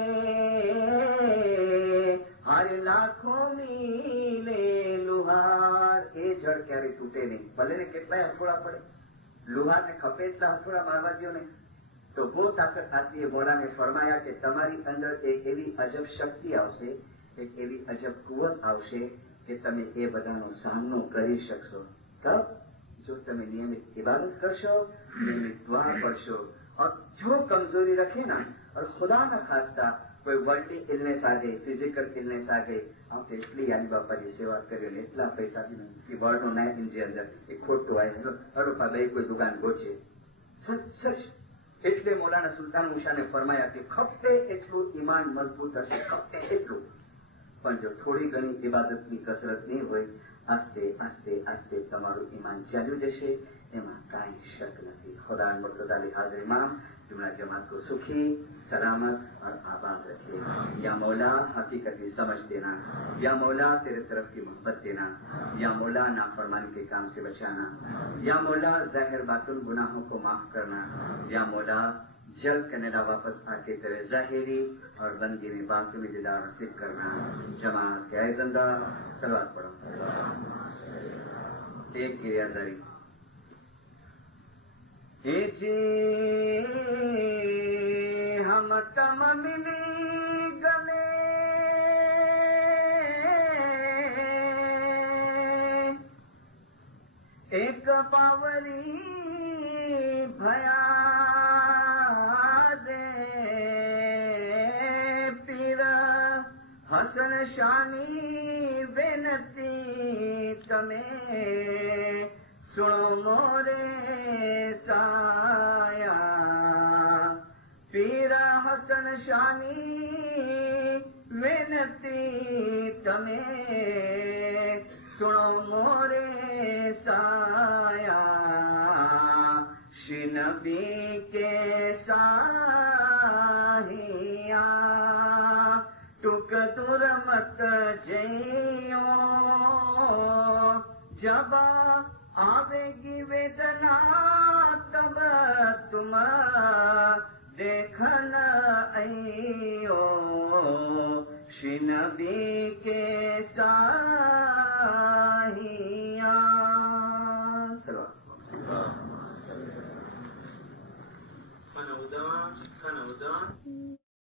હારે લાખો મીલે લુહાર. એ જળ ક્યારે તૂટે નહીં, ભલે ને કેટલાય હથોડા પડે, લુહાર ને ખપે એટલા હથોડા મારવા દો ને તો બહુ તાકાત આતી. એ મોડાને ફરમાયા કે તમારી અંદર એક એવી અજબ શક્તિ આવશે, એક એવી અજબ કુવત આવશે કે તમે એ બધાનો સામનો કરી શકશો. તબ જો તમે નિયમિત इबादत करशो, नियमित दुआ पढ़शो, और जो कमजोरी रखे ना, और खुदा न खास्ता कोई वर्ल्डली इलनेस आ गई, फिजिकल इलनेस आ गई, आप इसलिए यानी बापा जी सेवा કર્યો ને એટલા પૈસા કે વર્લ્ડનો નાય ઇન્ડિયા અંદર એ ખોટું આવ્યું હરોપા બે કોઈ દુકાન ગોચે. સચ એટલે મૌલાના સુલતાન મુશાને ફરમાયા કે ખપતે એટલું ઈમાન મજબૂત હશે, ખપતે એટલું. પણ જો થોડી ઘણી ઇબાદતની કસરત નહીં હોય, આસ્તે આસ્તે આસ્તે તમારું ઈમાન ચાલ્યું જશે, એમાં કાંઈ શક નથી. ખુદા મુર્તઝા હાજર ઇમામ जुमला जमात को सुखी, सलामत और आबाद रखे. या मौला हकीकत की समझ देना, या मौला तेरे तरफ की मोहब्बत देना, या मौला नाफरमानी के काम से बचाना, या मौला जाहिर बातुन गुनाहों को माफ करना, या मौला जल्द कनाडा वापस आके तेरे जाहिरी और बंदगी में बाकी में दीदार नसीब करना. जमात के आए जिंदा सलवात पढ़ो. एक क्रिया जारी. हम तम मिली गले एक पावरी भया दे पीर हसन शानी बेनती तमे सुनो मोरे साया. पीर हसन शानी विनती तमे सुनो मोरे साया. शिनबी के साहिया टुक दूर मत जइयो, जब आवेगी वेदना तब तुम देखन आइयो. शिनबी के साहिया.